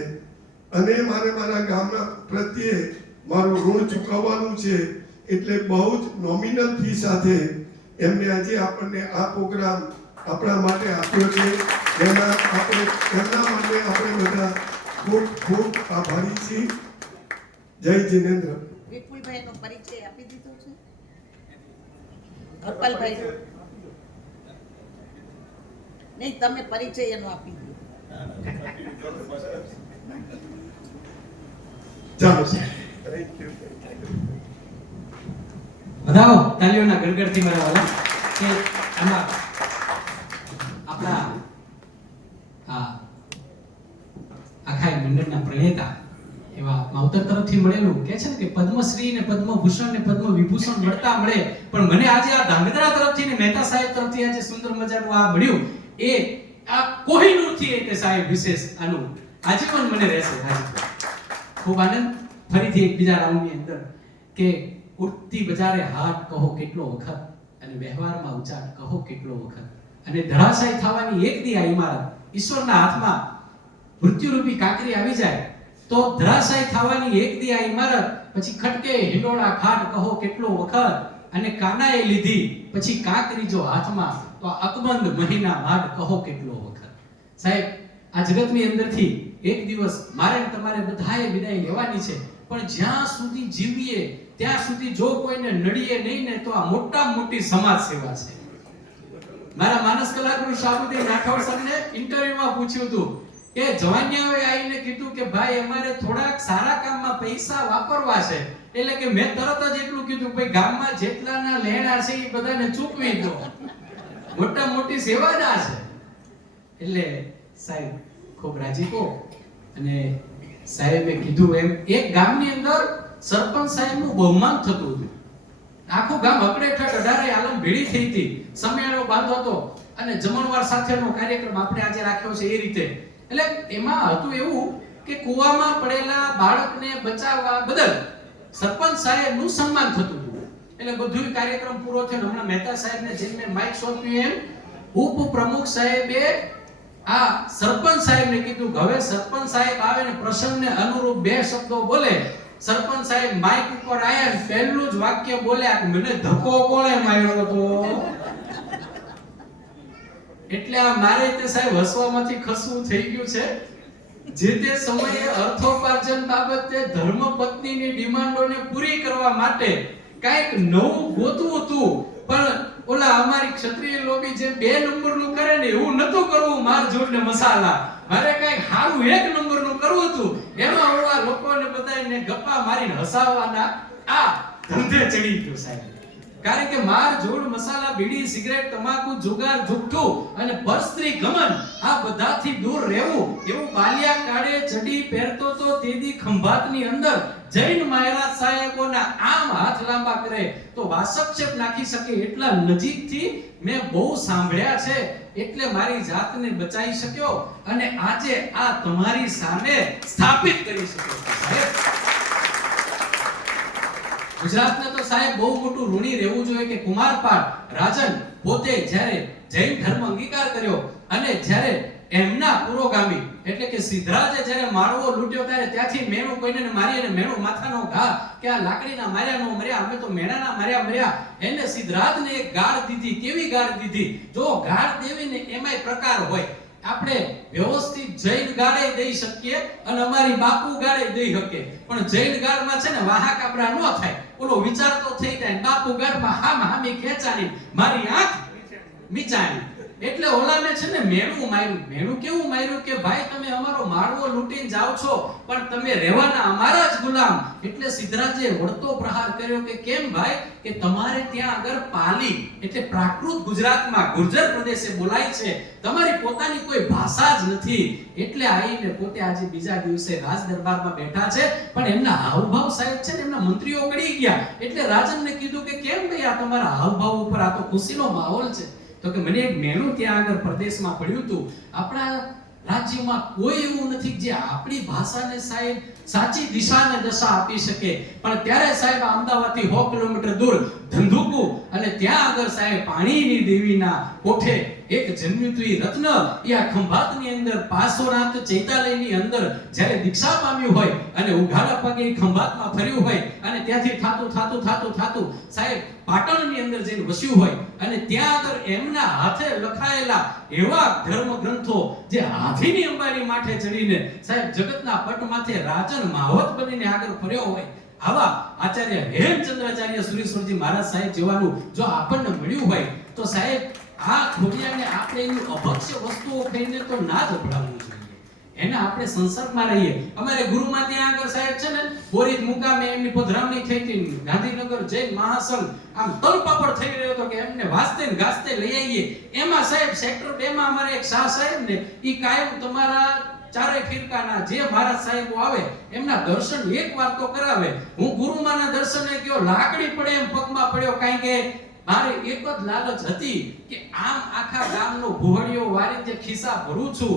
અને મારે મારા ગામના પ્રત્યે મારું ઋણ ચૂકવવાનું છે એટલે બહુ જ નોમિનલ ફી સાથે એમને આજે આપણને આ પ્રોગ્રામ આપણા માટે આપ્યો છે. એના માટે આપણે બધા ખૂબ ખૂબ આભારી છીએ. જય જિનેન્દ્ર. વિપુલભાઈ નો પરિચય આપી દીધો છે. હરપાલભાઈ નહીં, તમે પરિચય એનો આપી દો. ચાલો થેન્ક યુ. બધાઓ તાલીઓના ગડગડથી મારા વાલા કે આમાં આપણા આખા મંડળના પ્રણેતા એવા માવતર તરફથી મળેલું કે છે ને કે પદ્મશ્રી ને પદ્મભૂષણ ને પદ્મ વિભૂષણ મળતા મળે, પણ મને આજે આ ધાંગધ્રા તરફથી ને મહેતા સાહેબ તરફથી આજે સુંદર મજાનું આ મળ્યું એ આ કોહિનૂરથી એટલે સાહેબ વિશેષ આનું આજીવન મને રહેશે. ખૂબ આનંદ. ફરીથી એક બીજા રાઉન્ડની અંદર કે ઉઠતી બજારે હાટ કહો કેટલો વખત અને વ્યવહારમાં ઉચાટ કહો કેટલો વખત, અને ધરાશાયી થવાની એક દી આ ઇમારત ઈશ્વરના હાથમાં મૃત્યુરૂપી કાંકરી આવી જાય તો ધરાશાયી થવાની એક દી આ ઇમારત પછી ખટકે હિંડોળા ખાટ કહો કેટલો વખત, અને કાનાએ લીધી પછી કાંકરી જો હાથમાં તો અકબંધ મહિના માડ કહો કેટલો વખત. સાહેબ આ જગતની અંદરથી એક દિવસ મારે તમારે બધાએ વિદાય લેવાની છે, પણ જ્યાં સુધી જીવીએ ત્યાં સુધી જો કોઈને નડીએ નહીં ને તો આ મોટામાં મોટી સમાજ સેવા છે. મારા માનસ કલાગુરુ શાહબુદ્દીન રાઠોડ સરને ઇન્ટરવ્યુમાં પૂછ્યું હતું કે જવાનિયાઓએ આવીને કીધું કે ભાઈ અમારે થોડાક સારા કામમાં પૈસા વાપરવા છે, એટલે કે મેં તરત જ એટલું કીધું ભાઈ ગામમાં જેટલાના લેણા છે એ બધાને ચૂકવી દો, મોટા મોટી સેવા જ આ છે. એટલે સાહેબ ખૂબ રાજીપો. અને સાહેબે કીધું એમ એક ગામની અંદર સરપંચ સાહેબનું બહુમાન થતું હતું. આખું ગામ હકડેઠઠ 18 આલમ ભેળી થઈ હતી, સમેળો બાંધો હતો અને જમણવાર સાથેનો કાર્યક્રમ આપણે આજે રાખ્યો છે એ રીતે. એટલે એમાં હતું એવું કે કૂવામાં પડેલા બાળકને બચાવવા બદલ સરપંચ સાહેબનું સન્માન થતું હતું. એટલે બધું કાર્યક્રમ પૂરો થયો. હમણાં મહેતા સાહેબને જેમ મેં માઇક સોંપ્યું એમ ઉપપ્રમુખ સાહેબે આ સરપંચ સાહેબને કીધું કે હવે સરપંચ સાહેબ આવે ને પ્રસંગને અનુરૂપ બે શબ્દો બોલે. સરપંચ સાહેબ માઇક ઉપર આયા ને પહેલું જ વાક્ય બોલ્યા કે મને ધક્કો કોણે માર્યો હતો. એટલે આ મારે તે સાહેબ હસવામાંથી ખસવું થઈ ગયું છે જે તે સમયે અર્થોપાર્જન બાબતે ધર્મપત્નીની ડિમાન્ડોને પૂરી કરવા માટે કાંઈક નવું ગોતવું હતું, પણ ઓલા અમારી ક્ષત્રિય લોબી જે 2 નંબરનું કરે ને એવું નતું કરવું. માર જોડ ને મસાલા મારે કાંઈક સારું 1 નંબરનું કરવું હતું. એમાં ઓલા લોકોને બધાને ગપ્પા મારીને હસાવવાના આ ધંધે ચડી ગયો સાહેબ. કારણ કે માર જોડ મસાલા, બીડી, સિગરેટ, તમાકુ, જુગાર, જુઠ્ઠું અને પરસ્ત્રી ગમન આ બધાથી દૂર રહેવું એવું બાલિયા કાળે ચડી પહેરતો તો તેદી ખંભાતની અંદર જૈન મહારાજ સાહેબોના આમ હાથ લાંબા કરે તો વાસક્ષેપ નાખી શકે એટલા નજીકથી મેં બહુ સાંભળ્યા છે. એટલે મારી જાતને બચાવી શક્યો અને આજે આ તમારી સામે સ્થાપિત કરી શક્યો સાહેબ. ગુજરાતને તો સાહેબ બહુ મોટું ઋણી રહેવું જોઈએ કે કુમારપાળ રાજન પોતે જ્યારે જૈન ધર્મ અંગીકાર કર્યો અને જ્યારે એમના પુરોગામી એટલે કે સિદ્ધરાજે જ્યારે માળવો લૂટ્યો ત્યારે ત્યાંથી મેણું કોઈને મારી અને મેણું માથાનો ઘા કે આ લાકડીના માર્યા નો મર્યા, અમે તો મેણાના માર્યા મર્યા. એને સિદ્ધરાજને એક ગાળ દીધી. કેવી ગાળ દીધી? જો ગાળ દેવીને એમાંય પ્રકાર હોય. આપણે વ્યવસ્થિત જૈન ગાળે દઈ શકીએ અને અમારી બાપુ ગાળે દઈ શકીએ, પણ જૈન ગાળમાં છે ને વાહા કાબરા નો થાય. ઓલો વિચાર તો થઈ જાય. બાપુ ગાળમાં હામી ખેંચાની મારી આંખ મીચાની. એટલે ઓલાને છે ને મેણું માર્યું. મેણું કેવું માર્યું કે ભાઈ તમે અમારો માળવો લૂટીને જાવ છો પણ તમે રહેવાના અમારા જ ગુલામ. એટલે સિદ્ધરાજે વળતો પ્રહાર કર્યો કે કેમ ભાઈ? કે તમારે ત્યાં આગળ પાલી એટલે પ્રાકૃત ગુજરાતમાં ગુર્જર પ્રદેશે બોલાય છે, તમારી પોતાની કોઈ ભાષા જ નથી. એટલે આવીને પોતે આજે બીજા દિવસે રાજ દરબારમાં બેઠા છે, પણ એમના હાવભાવ સાહેબ છે ને એમના મંત્રીઓ ગળી ગયા. એટલે રાજનને કીધું કે કેમ ભાઈ આ તમારા હાવભાવ ઉપર આ તો ખુશીનો માહોલ છે. તો કે મને એક મેણું ત્યાં આગળ પ્રદેશમાં પડ્યું હતું. આપણા રાજ્યમાં કોઈ એવું નથી જે આપણી ભાષાને સાહેબ સાચી દિશાને દશા આપી શકે. પણ ત્યારે સાહેબ અમદાવાદથી 100 કિલોમીટર દૂર ધંધુકુ અને ત્યાં આગળ સાહેબ પાણીની દેવીના કોઠે એક જન્મ્યું હતું ઈ રત્ન. એ આ ખંભાતની અંદર પાસોનાથ ચૈતાલયની અંદર જ્યારે દીક્ષા પામ્યું હોય અને ઉઘાડા પગે ખંભાતમાં ફર્યું હોય અને ત્યાંથી થાતું સાહેબ પાટણની અંદર જઈને વસ્યું હોય અને ત્યાં આગળ એમના હાથે લખાયેલા એવા ધર્મ ગ્રંથો જે હાથીની અંબાડી માથે ચડીને સાહેબ જગતના પટ માથે રાજન માવત બનીને આગળ ફર્યો હોય, આવા આચાર્ય હેમચંદ્રાચાર્ય સુરેશ્વરજી મહારાજ સાહેબ જેવાનું જો આપણને મળ્યું હોય તો સાહેબ આ ખોડિયાને આપણે એની અભક્ષ્ય વસ્તુઓ ખાઈને તો ના જ અપડાવવું જોઈએ. એના આપણે સંસર્ગમાં રહીએ. અમારે ગુરુમાં ત્યાં આગળ સાહેબ છે ને બોરીદ મુકામે એમની પધરામણી થઈ હતી. ગાંધીનગર જૈન મહાસંઘ આમ તલપાપડ થઈ રહ્યો હતો કે એમને વાસ્તે ને ગાસ્તે લઈ આવીએ. એમાં સાહેબ સેક્ટર 2 માં અમારે એક શાહ સાહેબ ને ઈ કાયમ તમારા ચારે ફિરકાના જે મહારાજ સાહેબો આવે એમના દર્શન એકવાર તો કરાવે. હું ગુરુમાના દર્શને ગયો, લાકડી પડે એમ પગમાં પડ્યો. કારણ કે મારે એક જ લાલચ હતી કે આમ આખા ગામનો ભોળિયો વારી જે ખિસ્સા ભરું છું,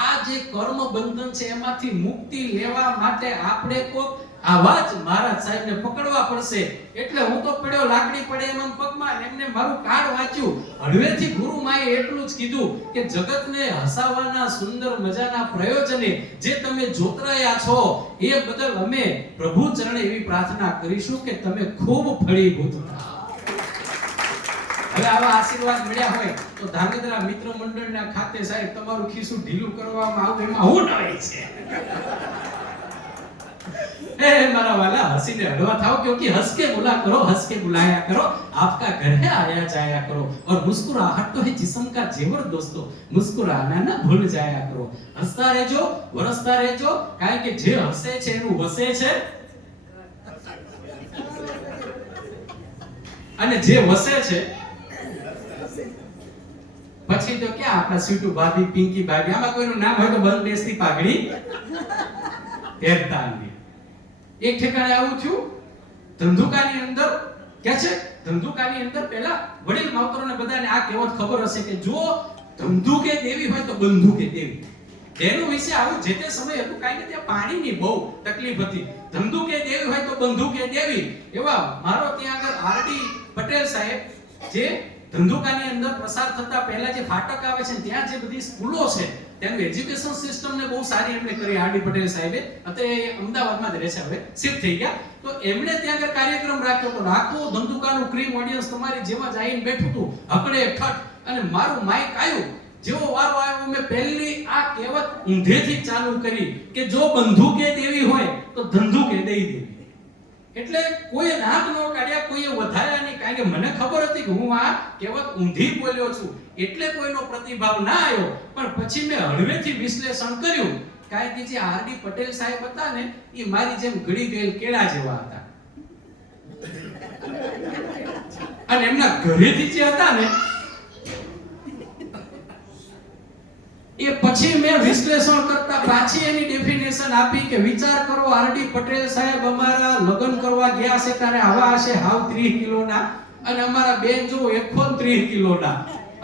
આ જે કર્મ બંધન છે એમાંથી મુક્તિ લેવા માટે આપણે કોક આવા જ મહારાજ સાહેબને પકડવા પડશે. એટલે હું તો પડ્યો, લાકડી પડે એમ પગમાં, એમને મારું કાર્ડ વાંચ્યું. હળવેથી ગુરુ માએ એટલું જ કીધું કે જગતને હસાવવાના સુંદર મજાના પ્રયોજને જે તમે જોતરાયા છો એ બદલ અમે પ્રભુ ચરણે એવી પ્રાર્થના કરીશું કે તમે ખૂબ ફળીભૂત થાઓ. હવે આવા આશીર્વાદ મળ્યા હોય તો ધાંગધ્રા મિત્ર મંડળના ખાતે સાહેબ તમારું ખિસ્સું ઢીલું કરવામાં આવે એમાં હું નવાઈ છે. ए मारा वाला हंसीने हड़वा थाओ, क्योंकि हंस के बुला करो, हंस के बुलाया करो, आपका घर है आया जाया करो. और मुस्कुराहट तो है जिस्म का जेवर दोस्तों, मुस्कुराना ना भूल जाया करो. हंसता રહેજો, વરસતા રહેજો, કારણ કે જે હસે છે એનું વસે છે અને જે વસે છે પછી તો ક્યાં આપણા સીટુ ભાભી, પિંકી ભાભી, આમાં કોઈનું નામ હોય તો બંધ બેસતી પાઘડી પહેરતા નહીં. એક ઠેકાણે આવું થયું ધંધુકાની અંદર, કે છે ધંધુકાની અંદર પહેલા વડીલ માવતરોને બધાને આ કહેવત ખબર હશે કે જો ધંધુકે દેવી હોય તો બંધુકે દેવી. એનું વિશે આવું જે તે સમય હતું, કારણ કે ત્યાં પાણીની બહુ તકલીફ હતી. ધંધુકે દેવી હોય તો બંધુકે દેવી. એવા મારો ત્યાં આગળ આરડી પટેલ સાહેબ જે ધંધુકાની અંદર પ્રસાર થતા પહેલા જે ફાટક આવે છે ત્યાં જે બધી સ્કૂલો છે તેનું એજ્યુકેશન સિસ્ટમ ને બહુ સારી એમણે કરી આરડી પટેલ સાહેબે. અત્યારે અમદાવાદમાં જ રહે છે, હવે શિફ્ટ થઈ ગયા. તો એમણે ત્યાં આગળ કાર્યક્રમ રાખ્યો તો આખો ધંધુકાનું ક્રીમ ઓડિયન્સ તમારી જેવા જ આવીને બેઠું હતું, હકડે ઠઠ, અને મારું માઈક આવ્યું જેવો વારો આવ્યો મેં પહેલી આ કહેવત ઊંધેથી ચાલુ કરી કે જો બંદૂકે દેવી હોય તો ધંધુકે દઈ દેવી. એટલે કોઈ નાક નો કાઢ્યા, કોઈએ વધાર્યા નહીં, કારણ કે મને ખબર હતી કે હું આ કહેવત ઊંધી બોલ્યો છું એટલે કોઈનો પ્રતિભાવ ના આવ્યો. પણ પછી મેં હળવેથી વિશ્લેષણ કર્યું, કારણ કે જે આરડી પટેલ સાહેબ હતા ને એ મારી જેમ ગળી ગયેલ કેળા જેવા હતા, અને એમના ઘરેથી જે હતા ને એ પછી મેં વિશ્લેષણ કરતા પાછી એની ડેફિનેશન આપી કે વિચાર કરો, આરડી પટેલ સાહેબ અમારા લગ્ન કરવા ગયા છે ત્યારે આવા હશે હાવ 30 કિલોના, અને અમારા બેન જો 31 કિલોના.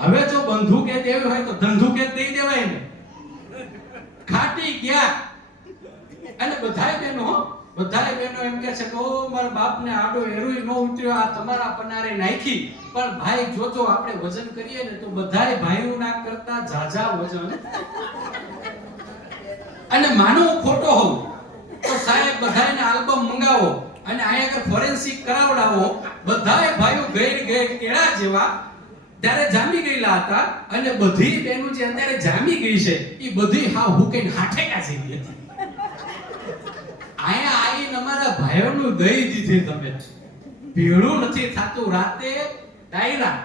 હવે જો બંધુકે દેવી હોય તો ધંધુકે દઈ દેવાય ને. ખાટી ગયા. અને બધાય બહેનો એમ કે છે કે ઓ મારા બાપને આડો એરુય નો ઉતર્યો, આ તમારા પનારે નાખી. પણ ભાઈ જોજો આપણે વજન કરીએ ને તો બધાય ભાઈઓ ના કરતા જાજા વજન. અને માનો ખોટો હોઉં તો સાહેબ બધાયને આલ્બમ મંગાવો અને અહીંયા આગળ ફોરેન્સિક કરાવડાવો. બધાય ભાઈઓ ગઈ કેળા જેવા ત્યારે જામી ગયેલા હતા, અને બધી બહેનો જે અત્યારે જામી ગઈ છે એ બધી હાવ હુકેન હાઠેકા જેવી હતી. આયા આવીને અમારા ભાઈઓનું દઈ દીધી તમે. ભેળું નથી થાતું. રાતે ડાયરા,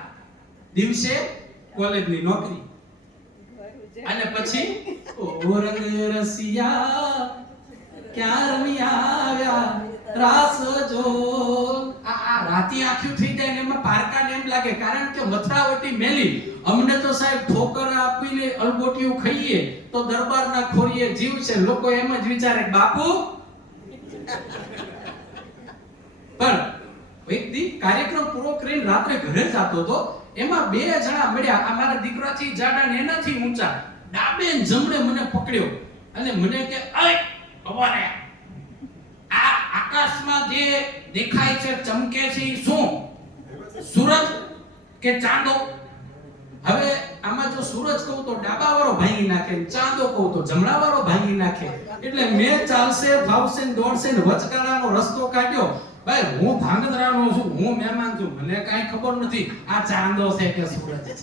દિવસે કોલેજની નોકરી, અને પછી ઓ રંગ રસિયા ક્યાં રમી આવ્યા રાસ જો. આ રાતી આંખ્યું થઈ જાય ને એમાં પારકાને એમ લાગે, કારણ કે મથરાવટી મેલી. અમને તો સાહેબ ઠોકર આપીને અલગોટિયું ખાઈએ તો દરબારના ખોરીએ જીવ છે. લોકો એમ જ વિચારે બાપુ. પણ એક દી કાર્યક્રમ પૂરો કરીને રાત્રે ઘરે જતો હતો, એમાં બે જણા મળ્યા. આ મારા દીકરાથી જાડા ને એનાથી ઊંચા, ડાબે ને જમણે મને પકડ્યો અને મને કે અય ખબર હે આ આકાશમાં જે દેખાય છે ચમકે છે ઈ શું? સૂરજ કે ચાંદો? હવે આમાં જો સૂરજ કહું તો ડાબા વાળો ભાંગી નાખે, ચાંદો કહું તો જમણા વાળો ભાંગી નાખે. એટલે મેં ચાલશે ફાવશે ને દોડશે ને વચગાળાનો રસ્તો કાઢ્યો. ભાઈ હું ધાંગધ્રાનો છું, હું મહેમાન છું, મને કાંઈ ખબર નથી આ ચાંદો છે કે સૂરજ છે.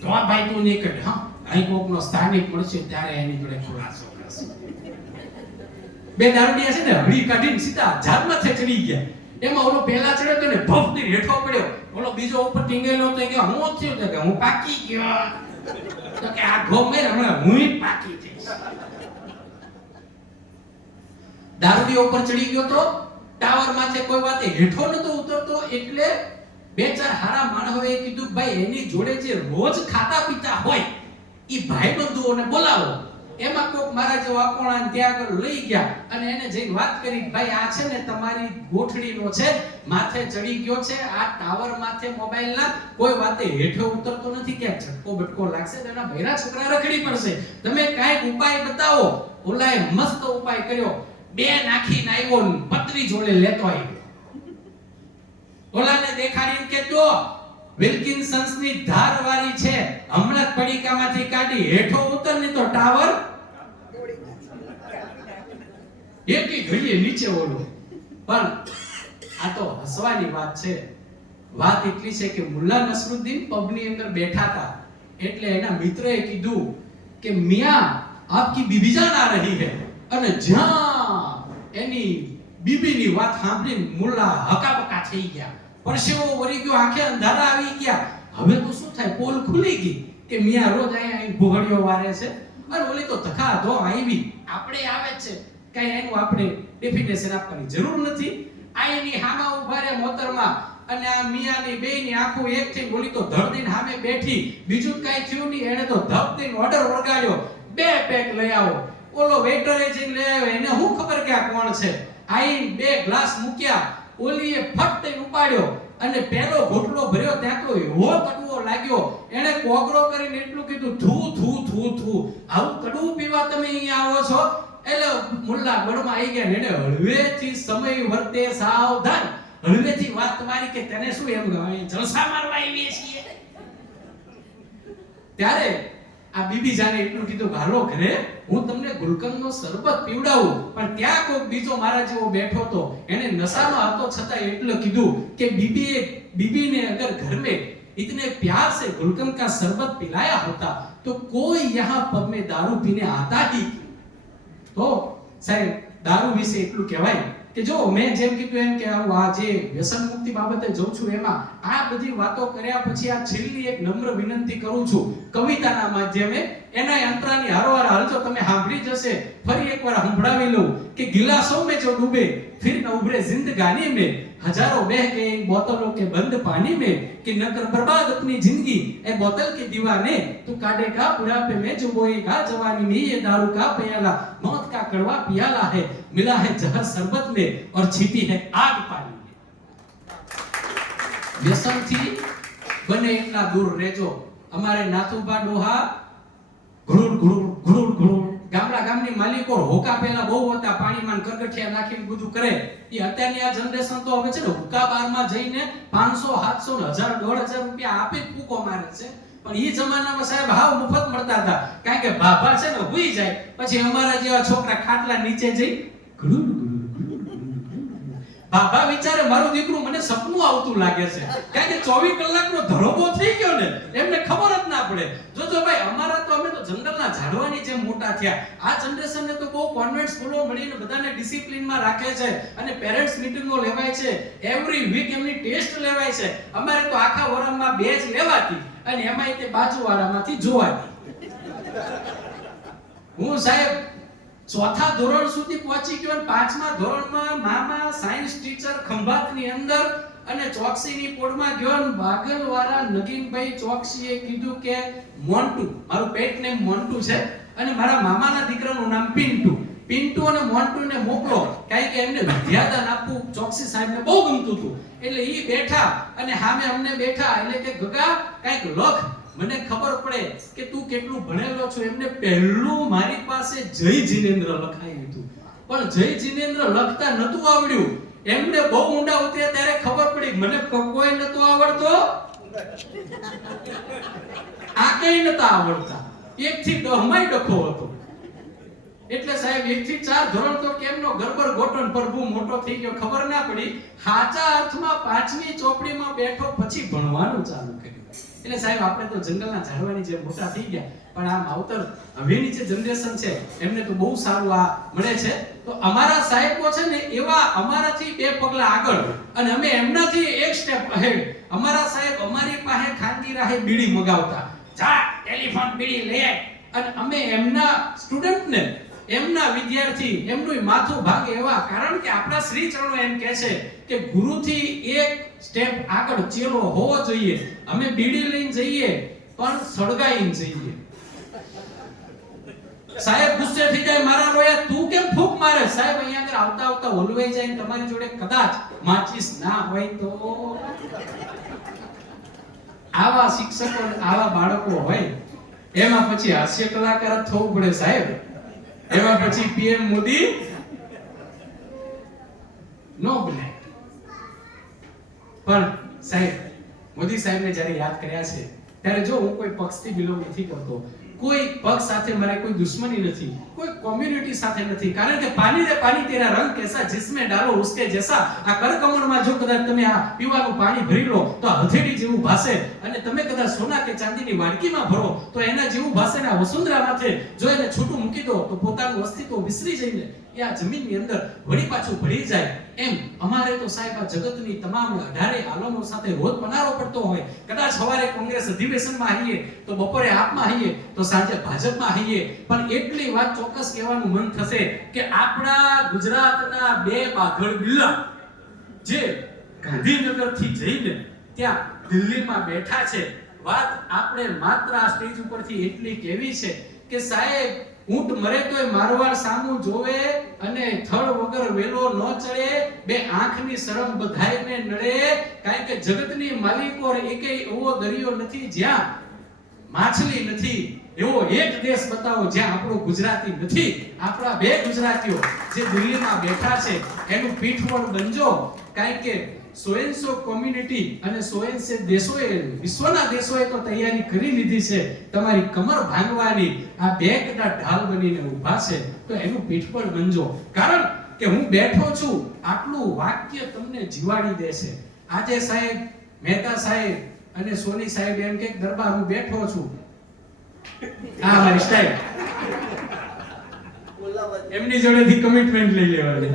તો ભાઈ તું નીકળ, હા અહીં કોકનો સ્થાનિક મળશે ત્યારે એની જોડે ખુલાસો કરશે. બે દારૂડિયા છે ને હળી કાઢીને સીધા ઝાડમાં ચડી ગયા. એમાં ઓલો પહેલા ચડ્યો તો ને ભફ થી હેઠો પડ્યો, ઓલો બીજો ઉપર ટીંગેલો તો કે હું થયો તો કે હું પાકી ગયો, તો કે આ ઘો મેર હમણાં હું પાકી જઈશ. દારૂડિયા ઉપર ચડી ગયો તો ટાવર માંથી કોઈ વાતે હેઠો નતો ઉતરતો. એટલે બે ચાર હારા માણસોએ કીધું ભાઈ એની જોડે જે રોજ ખાતા પીતા હોય ઈ ભાઈબંધુઓને બોલાવો. એમાં કોક મારા જેવો અકોણા ત્યાં આગળ લઈ ગયા અને એને જઈને વાત કરી, ભાઈ આ છે ને તમારી ગોઠડીનો છે, માથે ચડી ગયો છે, આ ટાવર માથે મોબાઈલના કોઈ વાતે હેઠો ઉતરતો નથી, ક્યાંક ઝટકો બટકો લાગશે તો એના ભૈરા છોકરા રખડી પડશે, તમે કાંઈક ઉપાય બતાવો. ઓલાએ મસ્ત ઉપાય કર્યો, બે નાખીને આવ્યો ને પતરી જોડે લેતો આવ્યો. ઓલાને દેખાડીને કે જો વિલ્કિન્સન્સની ધારવાળી છે, હમણાં જ પડીકામાંથી કાઢી હેઠો ઉતર ને તો ટાવર એકી ઘડીએ નીચે ઓલો. પણ આ તો હસવાની વાત છે. વાત એટલી છે કે મુલ્લા નસરુદ્દીન પબની અંદર બેઠા હતા, એટલે એના મિત્રએ કીધું કે મિયા આપકી બીબી જાન આ રહી હે. અને જ્યાં એની બીબીની વાત સાંભળીને મુલ્લા હકાબકા થઈ ગયા, પરસેવો વળી ગયો, આંખે અંધારા આવી ગયા. હવે તો શું થાય, પોલ ખુલી ગઈ કે મિયા રોજ અહીંયા ભોગડીઓ વારે છે અને ઓલી તો ધક્કા ધો આવી, આપણે આવે છે, કઈ એનું આપણે ડેફિનેશન આપવાની જરૂર નથી. આ એની હામા ઉભા રે મોતરમાં અને આ મિયાની બેયની આંખો એક થઈ, ઓલી તો ધરદીન સામે બેઠી, બીજું કઈ થયું નહીં, એને તો ધરદીન ઓર્ડર વળગાડ્યો, 2 પેક લઈ આવો. ઓલો વેઇટરે જઈને લઈ આવ્યો, એને શું ખબર કે આ કોણ છે. આઈ 2 ગ્લાસ મૂક્યા, ઓલીએ ફટ દઈને ઉપાડ્યો અને પેલો ઘૂંટડો ભર્યો, ત્યાં તો એવો કડવો લાગ્યો. એને કોગરો કરીને એટલું કીધું, થૂ થૂ થૂ થૂ, આવું કડવું પીવા તમે અહીંયા આવો છો? એટલે મુલ્લા બળમાં આવી ગયા ને એને હળવેથી સમય વર્તે સાવધાન, હળવેથી વાત મારી કે તને શું એમ જલસા મારવા આવીએ છીએ. ત્યારે આ બીબી જાને એટલું કીધું, હાલો ઘરે હું તમને ગુલકંદનો શરબત પીવડાવું. પણ ત્યાં કોઈ બીજો મારા જેવો બેઠો તો, એને નશાનો હતો છતાં એટલું કીધું કે બીબીને અગર ઘર में इतने प्यार से गुलकंद का शरबत पिलाया होता तो कोई यहाँ पब में दारू पीने आता ही क्यों? तो साहेब દારૂ વિશે એટલું કહેવાય કે જો મેં જેમ કીધું એમ કે આ જે વ્યસન મુક્તિ બાબતે જોઉં છું એમાં આ બધી વાતો કર્યા પછી આ છેલ્લી એક નમ્ર વિનંતી કરું છું કવિતાના માધ્યમે એના યંત્રની હારોહાર હાલજો તમે સાંભળી જશે ફરી એકવાર સંભળાવી લઉં કે गिलासों में जो डूबे फिर न उभरे जिंदगानी में हजारों बह गए बोतलों के बंद पानी में कि न कर बर्बाद अपनी जिंदगी ए बोतल के दीवाने तू काटेगा बुढ़ापे में जो बोएगा जवानी में ये दारू का प्याला मौत का कड़वा पियाला है मिला है जहर शरबत में और छिपी है आग पानी में व्यसन थी बने इतना दूर રહેજો અમારે નાથુબા ડોહા ઘુડ ઘુડ ઘુડ ઘુડ ગામડા ગામની માલિકો હોકા પેલા બહુ હતા પાણીમાં કરગઠિયા નાખીને બધું કરે એ અત્યારની આ જનરેશન તો હવે છે ને હોકા બારમાં જઈને 500 700 1000 1500 રૂપિયા આપે જ ફૂકો મારે છે પણ એ જમાનામાં સાહેબ હાવ મફત મળતા હતા કારણ કે ભાભા છે ને હુઈ જાય પછી અમારા જેવા છોકરા ખાટલા નીચે જઈ ઘુડ બાબા વિચારે મારું દીકરું મને સપનું આવતું લાગે છે કારણ કે 24 કલાકનો ધરોબો થઈ ગયો ને એમને ખબર જ ના પડે જોજો ભાઈ અમારા તો અમે તો જંગલના ઝાડવાની જેમ મોટા થયા આ જનરેશનને તો બહુ કોન્વેન્ટ સ્કૂલો મળીને બધાને ડિસિપ્લિનમાં રાખે છે અને પેરેન્ટ્સ મીટિંગો લેવાય છે એવરી વીક એમની ટેસ્ટ લેવાય છે અમારે તો આખા વરમમાં બેચ લેવાતી અને એમાંય તે બાજુવાળામાંથી જોવાતી હું સાહેબ ચોથા ધોરણ સુધી પહોંચી ગયો અને પાંચમા ધોરણમાં મામા સાયન્સ ટીચર ખંભાતની અંદર અને ચોકસીની પોડમાં ગયો અને બાગલવાળા નગીનભાઈ ચોકસીએ કીધું કે મોન્ટુ મારું પેટ નેમ મોન્ટુ છે અને મારા મામાના દીકરાનું નામ પિન્ટુ અને મોન્ટુને મોકલો કારણ કે એમને વિદ્યાદાન આપવું ચોકસી સાહેબને બહુ ગમતું હતું એટલે ઈ બેઠા અને સામે અમને બેઠા એટલે કે ગગા કઈક લખ મને ખબર પડે કે તું કેટલું ભણેલો છો એમને પહેલું મારી પાસે જય જીનેન્દ્ર લખાયું હતું પણ જય જીનેન્દ્ર લખતા નતું આવડ્યું એમને બહુ ઊંડા ઉતર્યા ત્યારે ખબર પડી મને કોઈ નતો આવડતો આ કઈ નતા આવડતા 1 થી 10 માં ડખો હતો એટલે સાહેબ 1 થી 4 ધોરણ તો કેમનો ગરબર ગોટન પ્રભુ મોટો થઈ ગયો ખબર ના પડી સાચા અર્થમાં 5મી ચોપડીમાં બેઠો પછી ભણવાનું ચાલુ કર્યું એટલે સાહેબ આપણે તો જંગલના ઝાડવાની જેમ મોટા થઈ ગયા પણ આ માવતર હવેની જે જનરેશન છે એમને તો બહુ સારું આ મળે છે તો અમારા સાહેબો છે ને એવા અમારાથી 2 પગલા આગળ અને અમે એમનાથી 1 સ્ટેપ અહેડ અમારા સાહેબ અમારી પાસે ખાનગી રાહે બીડી મગાવતા જા ટેલિફોન બીડી લે અને અમે એમના સ્ટુડન્ટને એમના વિદ્યાર્થી એમનું માથું ભાગે એવા કારણ કે આપણા શ્રી ચરણો એમ કહે છે કે ગુરુથી 1 સ્ટેપ આગળ ચેલો હોવો જોઈએ અમે બીડી લઈને જઈએ પણ સળગાઈને જઈએ સાહેબ ગુસ્સે થઈ જાય મારા રોયા તું કેમ ફૂંક મારે સાહેબ અહીંયા આગળ આવતા આવતા ઓલવાઈ જાય તમારી જોડે કદાચ માચીસ ના હોય તો આવા શિક્ષકો આવા બાળકો હોય એમાં પછી હાસ્ય કલાકાર થવું પડે સાહેબ એમાં પછી પીએમ મોદી નો બોલાય પણ સાહેબ મોદી સાહેબને જ્યારે યાદ કર્યા છે ત્યારે જો હું કોઈ પક્ષથી બિલોંગ નથી કરતો કોઈ પક્ષ સાથે મારે કોઈ દુશ્મની નથી કોઈ કોમ્યુનિટી સાથે નથી કારણ કે પાણી રે પાણી તેરા રંગ કેસા जिसमें डालो उसके जैसा આ કરકમળમાં જો કદાચ તમે આ પીવાનું પાણી ભરી લો તો હથેળી જેવું ભાસે અને તમે કદાચ સોના કે ચાંદીની વાડકીમાં ભરો તો એના જેવું ભાસે ને વસુંધરા માથે જો એને છૂટું મૂકી દો તો પોતાનું અસ્તિત્વ વિસરી જઈને એ આ જમીનની અંદર વળી પાછું ભળી જાય એમ અમારે તો સાહેબ આ જગતની તમામ 18 આલમો સાથે રોજ પનારો પડતો હોય કદાચ સવારે કોંગ્રેસ અધિવેશનમાં આવીએ તો બપોરે આપમાં આવીએ તો સાંજે ભાજપમાં આવીએ પણ એટલી વાત ચોક્કસ કહેવાનું મન થશે કે આપણા ગુજરાતના 2 બાઘડ બિલ્લા જે ગાંધીનગરથી જઈને ત્યાં દિલ્હીમાં બેઠા છે વાત આપણે માત્ર આ સ્ટેજ ઉપરથી એટલી કહેવી છે કે સાહેબ ઊંટ મરે તોય મારવાડ સામું જોવે અને થડ વગર વેલો ન ચડે 2 આંખની શરમ બધાયને નડે કારણ કે જગતની માલિકો એકેય એવો દરિયો નથી જ્યાં માછલી નથી એવો એક દેશ બતાવો જ્યાં આપણો ગુજરાતી નથી આપણા 2 ગુજરાતીઓ જે દિલ્હીમાં બેઠા છે એનું પીઠબળ બનજો કારણ કે 100 કોમ્યુનિટી અને 100 દેશોએ વિશ્વના દેશોએ તો તૈયારી કરી લીધી છે તમારી કમર ભાંગવાની આ 2 કદા ઢાલ બનીને ઊભા છે તો એનું પીઠબળ બનજો કારણ કે હું બેઠો છું આટલું વાક્ય તમને જીવાડી દેશે આજે સાહેબ મહેતા સાહેબ અને સોની સાહેબ એમ કે દરબાર હું બેઠો છું, આ મારી સ્ટાઈલ. એમની જોડેથી કમિટમેન્ટ લઈ લેવાની.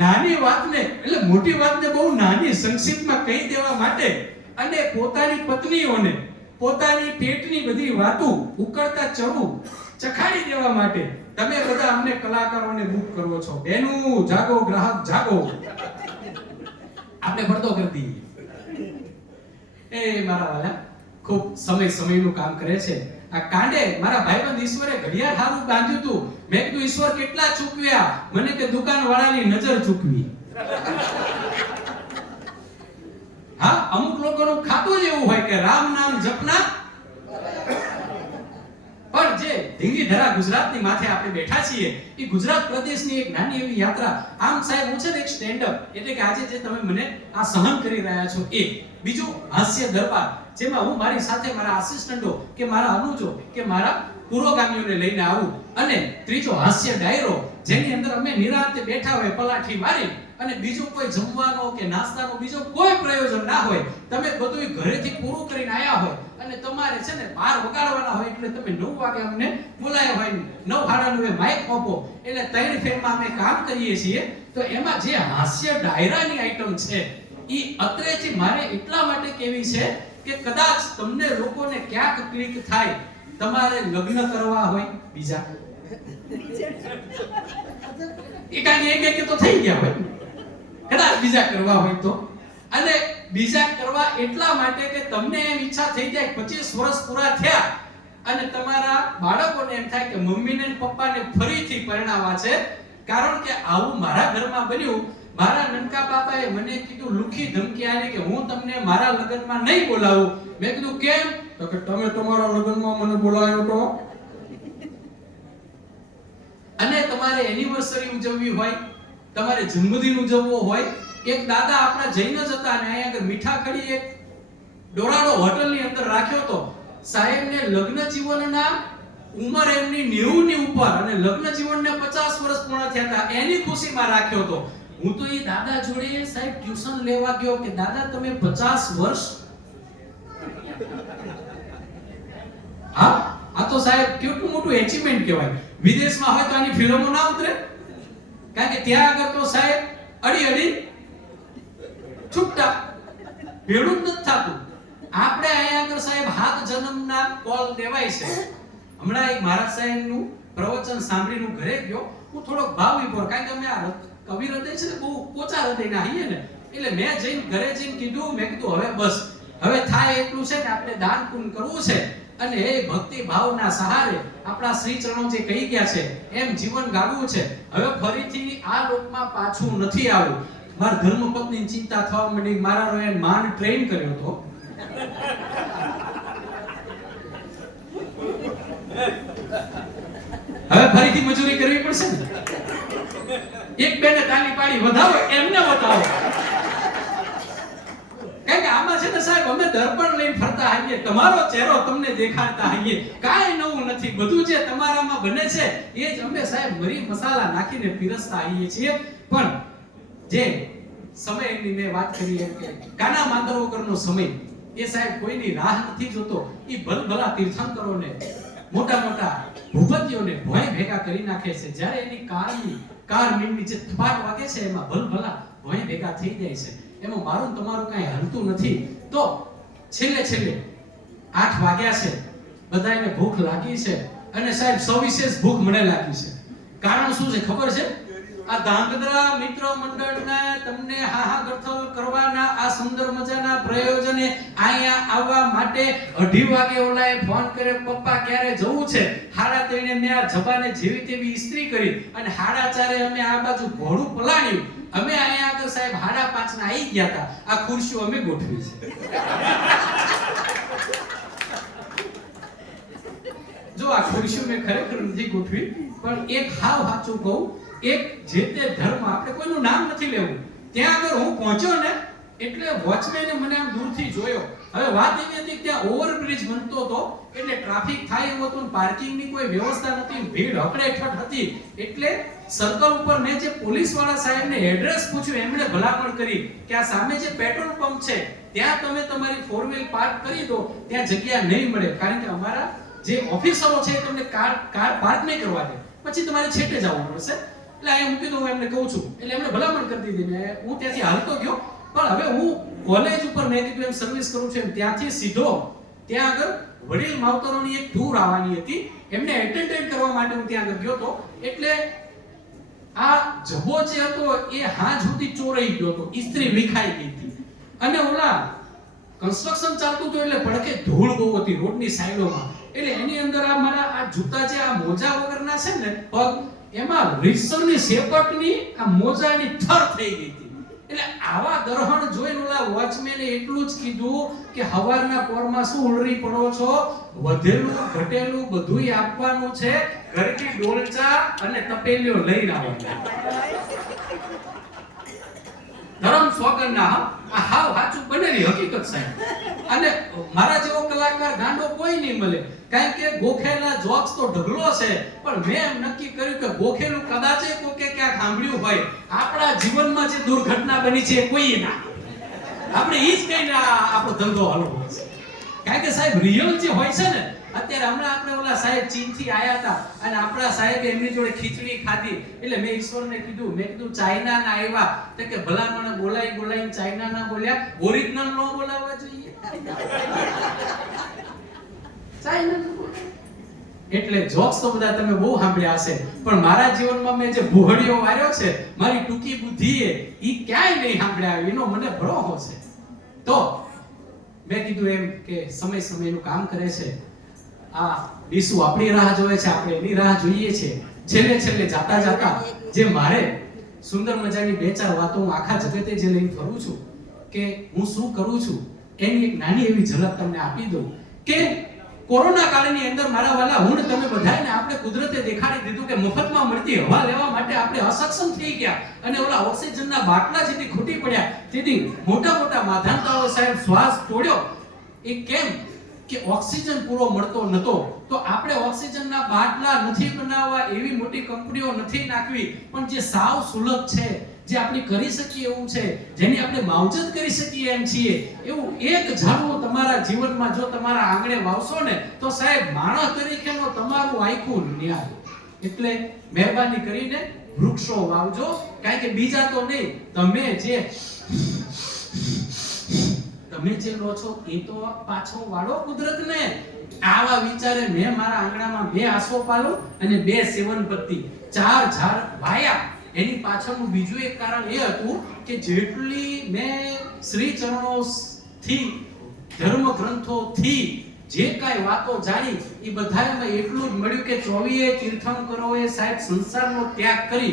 નાની વાતને એટલે મોટી વાતને બહુ નાની સંક્ષિપ્તમાં કહી દેવા માટે અને પોતાની પત્નીઓને પોતાની પેટની બધી વાતો ઉકળતા ચડું ચખાડી દેવા માટે તમે બધા અમને કલાકારોને બુક કરો છો. બેનું જાગો, ગ્રાહક જાગો, આપણે પડતો કરી દઈએ. એ મારા વાલા ખૂબ સમયનું કામ કરે છે. આ કાંડે મારા ભાઈબંધ ઈશ્વરે ઘડિયાળ હારું બાંધ્યું હતું. મેં કીધું ઈશ્વર કેટલા ચૂકવ્યા? મને કે દુકાનવાળાની નજર ચૂકવી. હા, અમુક લોકોનું ખાતું જ એવું હોય કે રામ નામ જપના. પણ જે ધીંગીધરા ગુજરાતની માથે આપણે બેઠા છીએ એ ગુજરાત પ્રદેશની એક નાની એવી યાત્રા. આમ સાહેબ હું છે ને એક સ્ટેન્ડ અપ એટલે કે આજે જે તમે મને આ સહન કરી રહ્યા છો એ, બીજું હાસ્ય દરબાર જેમાં હું મારી સાથે મારા આસિસ્ટન્ટો કે મારા અનુજો કે મારા પુરોગામીઓને લઈને આવું, અને ત્રીજો હાસ્ય ડાયરો જેની અંદર અમે નિરાંતે બેઠા હોય પલાઠી મારી, અને બીજું કોઈ જમવાનો કે નાસ્તાનો બીજો કોઈ પ્રયોજન ના હોય. તમે બધું ઘરેથી પૂરું કરીને આયા હોય અને તમારે છે ને બહાર વગાડવાના હોય એટલે તમે 9 વાગે અમને બોલાયા હોય, 9:30 માઇક આપો એટલે 3 ફેરમાં અમે કામ કરીએ છીએ. તો એમાં જે હાસ્ય ડાયરાની આઈટમ છે ઈ અત્રેથી મારે એટલા માટે કેવી છે કે કદાચ તમને લોકોને ક્યાંક ક્લિક થાય. તમારે લગ્ન કરવા હોય બીજા એક તો થઈ ગયા હોય, કદાચ બીજા કરવા હોય તો, અને બીજા કરવા એટલા માટે કે તમને એમ ઈચ્છા થઈ જાય 25 વર્ષ પૂરા થયા અને તમારા બાળકોને એમ થાય કે મમ્મીને અને પપ્પાને ફરીથી પરણાવવા છે. કારણ કે આવું મારા ઘરમાં બન્યું. મારા નનકા બાપાએ મને કીધું, લુખી ધમકી આલી કે હું તમને મારા લગ્નમાં નહીં બોલાવું. મેં કીધું કેમ? તો કે તમે તમારા લગ્નમાં મને બોલાવ્યો તો. અને તમારે એનિવર્સરી ઉજવવી હોય, તમારે જન્મદિન ઉજવવો હોય. એક દાદા આપણા જૈન જ હતા અને અહીંયા આગળ મીઠા કડી એક ડોરાડો હોટલની અંદર રાખ્યો તો. સાહેબને લગ્ન જીવનના ઉંમર એમની 90 ની ઉપર અને લગ્ન જીવનને 50 વર્ષ પૂર્ણ થયા હતા એની ખુશીમાં રાખ્યો તો. હું તો એ દાદા જોડે સાહેબ ટ્યુશન લેવા ગયો કે દાદા તમે 50 વર્ષ. હા, આ તો સાહેબ કેટલું મોટું એચીવમેન્ટ કહેવાય. વિદેશમાં હોય તો આની ફિલ્મો ના ઉતરે, કારણ કે ત્યાં આગળ તો સાહેબ અડી છૂટા ભેળું જ નથી થતું. આપણે અહીંયા આગળ સાહેબ 7 જન્મના કોલ દેવાય છે. હમણાં એક મહારાજ સાહેબનું પ્રવચન સાંભળીને ઘરે ગયો. હું થોડોક ભાવ વિભોર, કારણ કે અમે આ કવિ હૃદય છે ને બહુ પોચા હૃદયના હઈએ ને, એટલે મેં જઈને ઘરે જઈને કીધું, મેં કીધું હવે બસ, હવે થાય એટલું છે કે આપણે દાન પુણ્ય કરવું છે અને એ ભક્તિ ભાવના સહારે આપણા શ્રી ચરણો જે કહી ગયા છે એમ જીવન ગાળવું છે. હવે ફરીથી આ લોકમાં પાછું નથી આવવું. મારા ધર્મપત્ની ચિંતા થવા માંડી. મારા રોયન માન ટ્રેન કર્યો હતો. હવે ફરીથી મજૂરી કરવી પડશે ને. એક બેને તાલી પાડી વધાવો, એમને બતાવો. કારણ કે આમાં છે ને સાહેબ અમે દર્પણ લઈને ફરતા હોઈએ, તમારો ચહેરો તમને દેખાડતા હોઈએ, કાંઈ નવું નથી. બધું જે તમારામાં બને છે એ જ અમે સાહેબ મરી મસાલા નાખીને પીરસતા હોઈએ છીએ. પણ જે સમયની મેં વાત કરી એમ કે કાના માતર વગરનો સમય, એ સાહેબ કોઈની રાહ નથી જોતો. એ ભલભલા તીર્થંકરોને મોટા મોટા ભૂપતિઓને ભોય ભેગા કરી નાખે છે. જ્યારે એની કારની જે થપાટ વાગે છે એમાં ભલભલા ભોય ભેગા થઈ જાય છે. એમાં મારું તમારું કાંઈ હાલતું નથી. તો છેલ્લે 8 વાગ્યા છે, બધાને ભૂખ લાગી છે અને સાહેબ સવિશેષ ભૂખ મને લાગી છે. કારણ શું છે ખબર છે? આ ધાંગધ્રા મિત્ર મંડળના તમને હાહાગથલ કરવાના આ સુંદર મજાના પ્રયોજને અહીંયા આવવા માટે 2:30 વાગે ઓલાએ ફોન કર્યો, પપ્પા ક્યારે જવું છે? 3:30 મેં આ જબાને જેવી તેવી ઇસ્ત્રી કરી અને 4:30 અમે આ બાજુ ઘોડું પલાળ્યું. અમે અહીંયા આગળ સાહેબ 5:30 ના આવી ગયા હતા. આ ખુરશીઓ અમે ગોઠવી છે. જો આ ખુરશીઓ મેં ખરેખર નથી ગોઠવી, પણ એક હાવ સાચું કહું, એક જે તે ધર્મ, આપણે કોઈનું નામ નથી લેવું, ત્યાં આગળ હું પહોંચ્યો ને એટલે વોચમેને મને આમ દૂરથી જોયો. હવે વાત એવી હતી કે ત્યાં ઓવરબ્રિજ બનતો હતો એટલે ટ્રાફિક થાય એવું હતું, પાર્કિંગની કોઈ વ્યવસ્થા નથી, ભીડ હકડેઠઠ હતી. એટલે સર્કલ ઉપર મેં જે પોલીસ વાળા સાહેબને એડ્રેસ પૂછ્યું, એમણે ભલામણ કરી કે આ સામે જે પેટ્રોલ પંપ છે ત્યાં તમે તમારી ફોર વ્હીલ પાર્ક કરી દો, ત્યાં જગ્યા નહીં મળે, કારણ કે અમારા જે ઓફિસરો છે તમને કાર પાર્ક નહીં કરવા દે, પછી તમારે છેટે જવું પડશે. એટલે આ મૂકી દો, હું એમને કહું છું. એટલે એમણે ભલામણ કરી દીધી ને હું ત્યાંથી હાલતો ગયો. પણ હવે હું કોલેજ ઉપર મેં કીધું એમ સર્વિસ કરું છું, ત્યાંથી સીધો ત્યાં આગળ વડીલ માવતરોની એક ટૂર આવવાની હતી, એમને એટેન્ડ કરવા માટે હું ત્યાં આગળ ગયો તો. એટલે આ જબો જે હતો એ હાથ સુધી ચોરાઈ ગયો હતો, ઇસ્ત્રી વિખાઈ ગઈ હતી. અને ઓલા કન્સ્ટ્રક્શન ચાલતું હતું એટલે પડકે ધૂળ બહુ હતી રોડની સાઈડોમાં. એટલે એની અંદર આ મારા આ જૂતા જે આ મોજા વગરના છે ને પગ, એમાં રીસરની શેપટની આ મોજાની થર થઈ ગઈ હતી. એટલે આવા દરહણ જોઈને ઓલા વોચમેને એટલું જ કીધું કે હવારના પોરમાં શું ઉલરી પડો છો, વધેલું ઘટેલું બધુંય આપવાનું છે, ઘરથી ડોલચા અને તપેલીઓ લઈને આવો. ધરમ સોગંદના આ હાવ સાચું બનેલી હકીકત સાહેબ. અને મારા જેવો કલાકાર ગાંડો કોઈ નહીં મળે, કારણ કે ગોખેલા જોક્સ તો ઢગલો છે, પણ મેં એમ નક્કી કર્યું કે ગોખેલું કદાચ કોકે ક્યાંક સાંભળ્યું હોય. આપણા જીવનમાં જે દુર્ઘટના બની છે એ કોઈ ના, આપણે ઈ જ કહીને આપણો ધંધો હલવો છે. કારણ કે સાહેબ રિયલ જે હોય છે ને, અત્યારે હમણાં આપણે ઓલા સાહેબ ચીનથી આયા હતા અને આપણા સાહેબ એમની જોડે ખીચડી ખાધી. એટલે મેં ઈશ્વરને કીધું, મેં કીધું ચાઇના ના આવ્યા, તો કે ભલામણ બોલાઈને ચાઇના ના બોલ્યા, ઓરિજિનલ નો બોલાવવા જોઈએ. એટલે જોક્સ તો બધા તમે બહુ સાંભળ્યા હશે, પણ મારા જીવનમાં મેં જે ભૂહડીઓ વાર્યો છે, મારી ટૂંકી બુદ્ધિએ ઈ ક્યાંય નહીં સાંભળ્યા, એનો મને ભરોસો છે. તો મેં કીધું એમ કે સમય સમયનું કામ કરે છે. આ બીસુ આપણી રાહ જોવે છે, આપણે એની રાહ જોઈએ છે. છેલ્લે જાતા જે મારે સુંદર મજાની બે ચાર વાતો હું આખા જગતે જે લઈને ફરું છું કે હું શું કરું છું, એની એક નાની એવી ઝલક તમને આપી દઉં. કે કોરોના કાળની અંદર મારા વાલા હું ને તમે બધાને આપણે કુદરતે દેખાડી દીધું કે મફતમાં મળતી હવા લેવા માટે આપણે અસક્ષમ થઈ ગયા, અને ઓલા ઓક્સિજનના બાટલા જેથી ખૂટી પડ્યા, તેથી મોટા માધાનતાઓ સાહેબ શ્વાસ તોડ્યો. એ કેમ કે ઓક્સિજન પૂરો મળતો નતો. તો આપણે ઓક્સિજનના બાટલા નથી બનાવવા, એવી મોટી કંપનીઓ નથી નાખવી, પણ જે સાવ સુલભ છે, જે આપણે કરી શકીએ એવું છે, જેની આપણે માવજત કરી શકીએ એમ છીએ, એવું એક ઝાડવું તમારા જીવનમાં જો તમારા આંગણે વાવશો ને, તો સાહેબ માણસ તરીકેનો તમારું આખું ન્યાય. એટલે મહેરબાની કરીને વૃક્ષો વાવજો, કારણ કે બીજા તો નહીં, તમે જે લો છો એ તો પાછો વાળો કુદરતને. આવા વિચારે મેં મારા આંગણામાં 2 આસોપાલવ અને 2 સેવનપત્તી, 4 ઝાડ વાયા. એની પાછળનું બીજું એક કારણ એ હતું કે જેટલી મેં શ્રી ચરણોથી, ધર્મ ગ્રંથોથી જે કાંઈ વાતો જાણી, એ બધામાં એટલું જ મળ્યું કે 24 તીર્થંકરોએ સાહેબ સંસારનો ત્યાગ કરી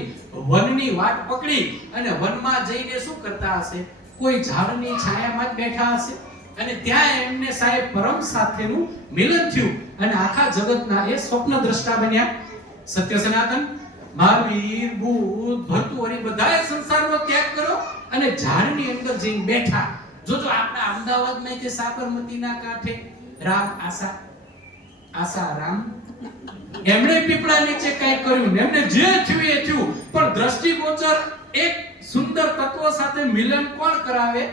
વનની વાટ પકડી અને વનમાં જઈને શું કરતા હશે, કોઈ ઝાડની છાયામાં જ બેઠા હશે, અને ત્યાં એમને સાહેબ પરમ સાથેનું મિલન થયું અને આખા જગતના એ સ્વપ્ન દ્રષ્ટા બન્યા. સત્ય સનાતન, મહાવીર, બુદ્ધ, ભર્તૃહરિ બધાએ સંસારનો ત્યાગ કર્યો અને ઝાડની અંદર જઈને બેઠા. જોજો આપણા અમદાવાદમાં કે સાબરમતીના કાંઠે રામ આશા રામ, એમણે પીપળા નીચે કઈ કર્યું, એમને જે થયું એ થયું, પણ દ્રષ્ટિગોચર એક સુંદર તત્વ સાથે મિલન કોણ કરાવે?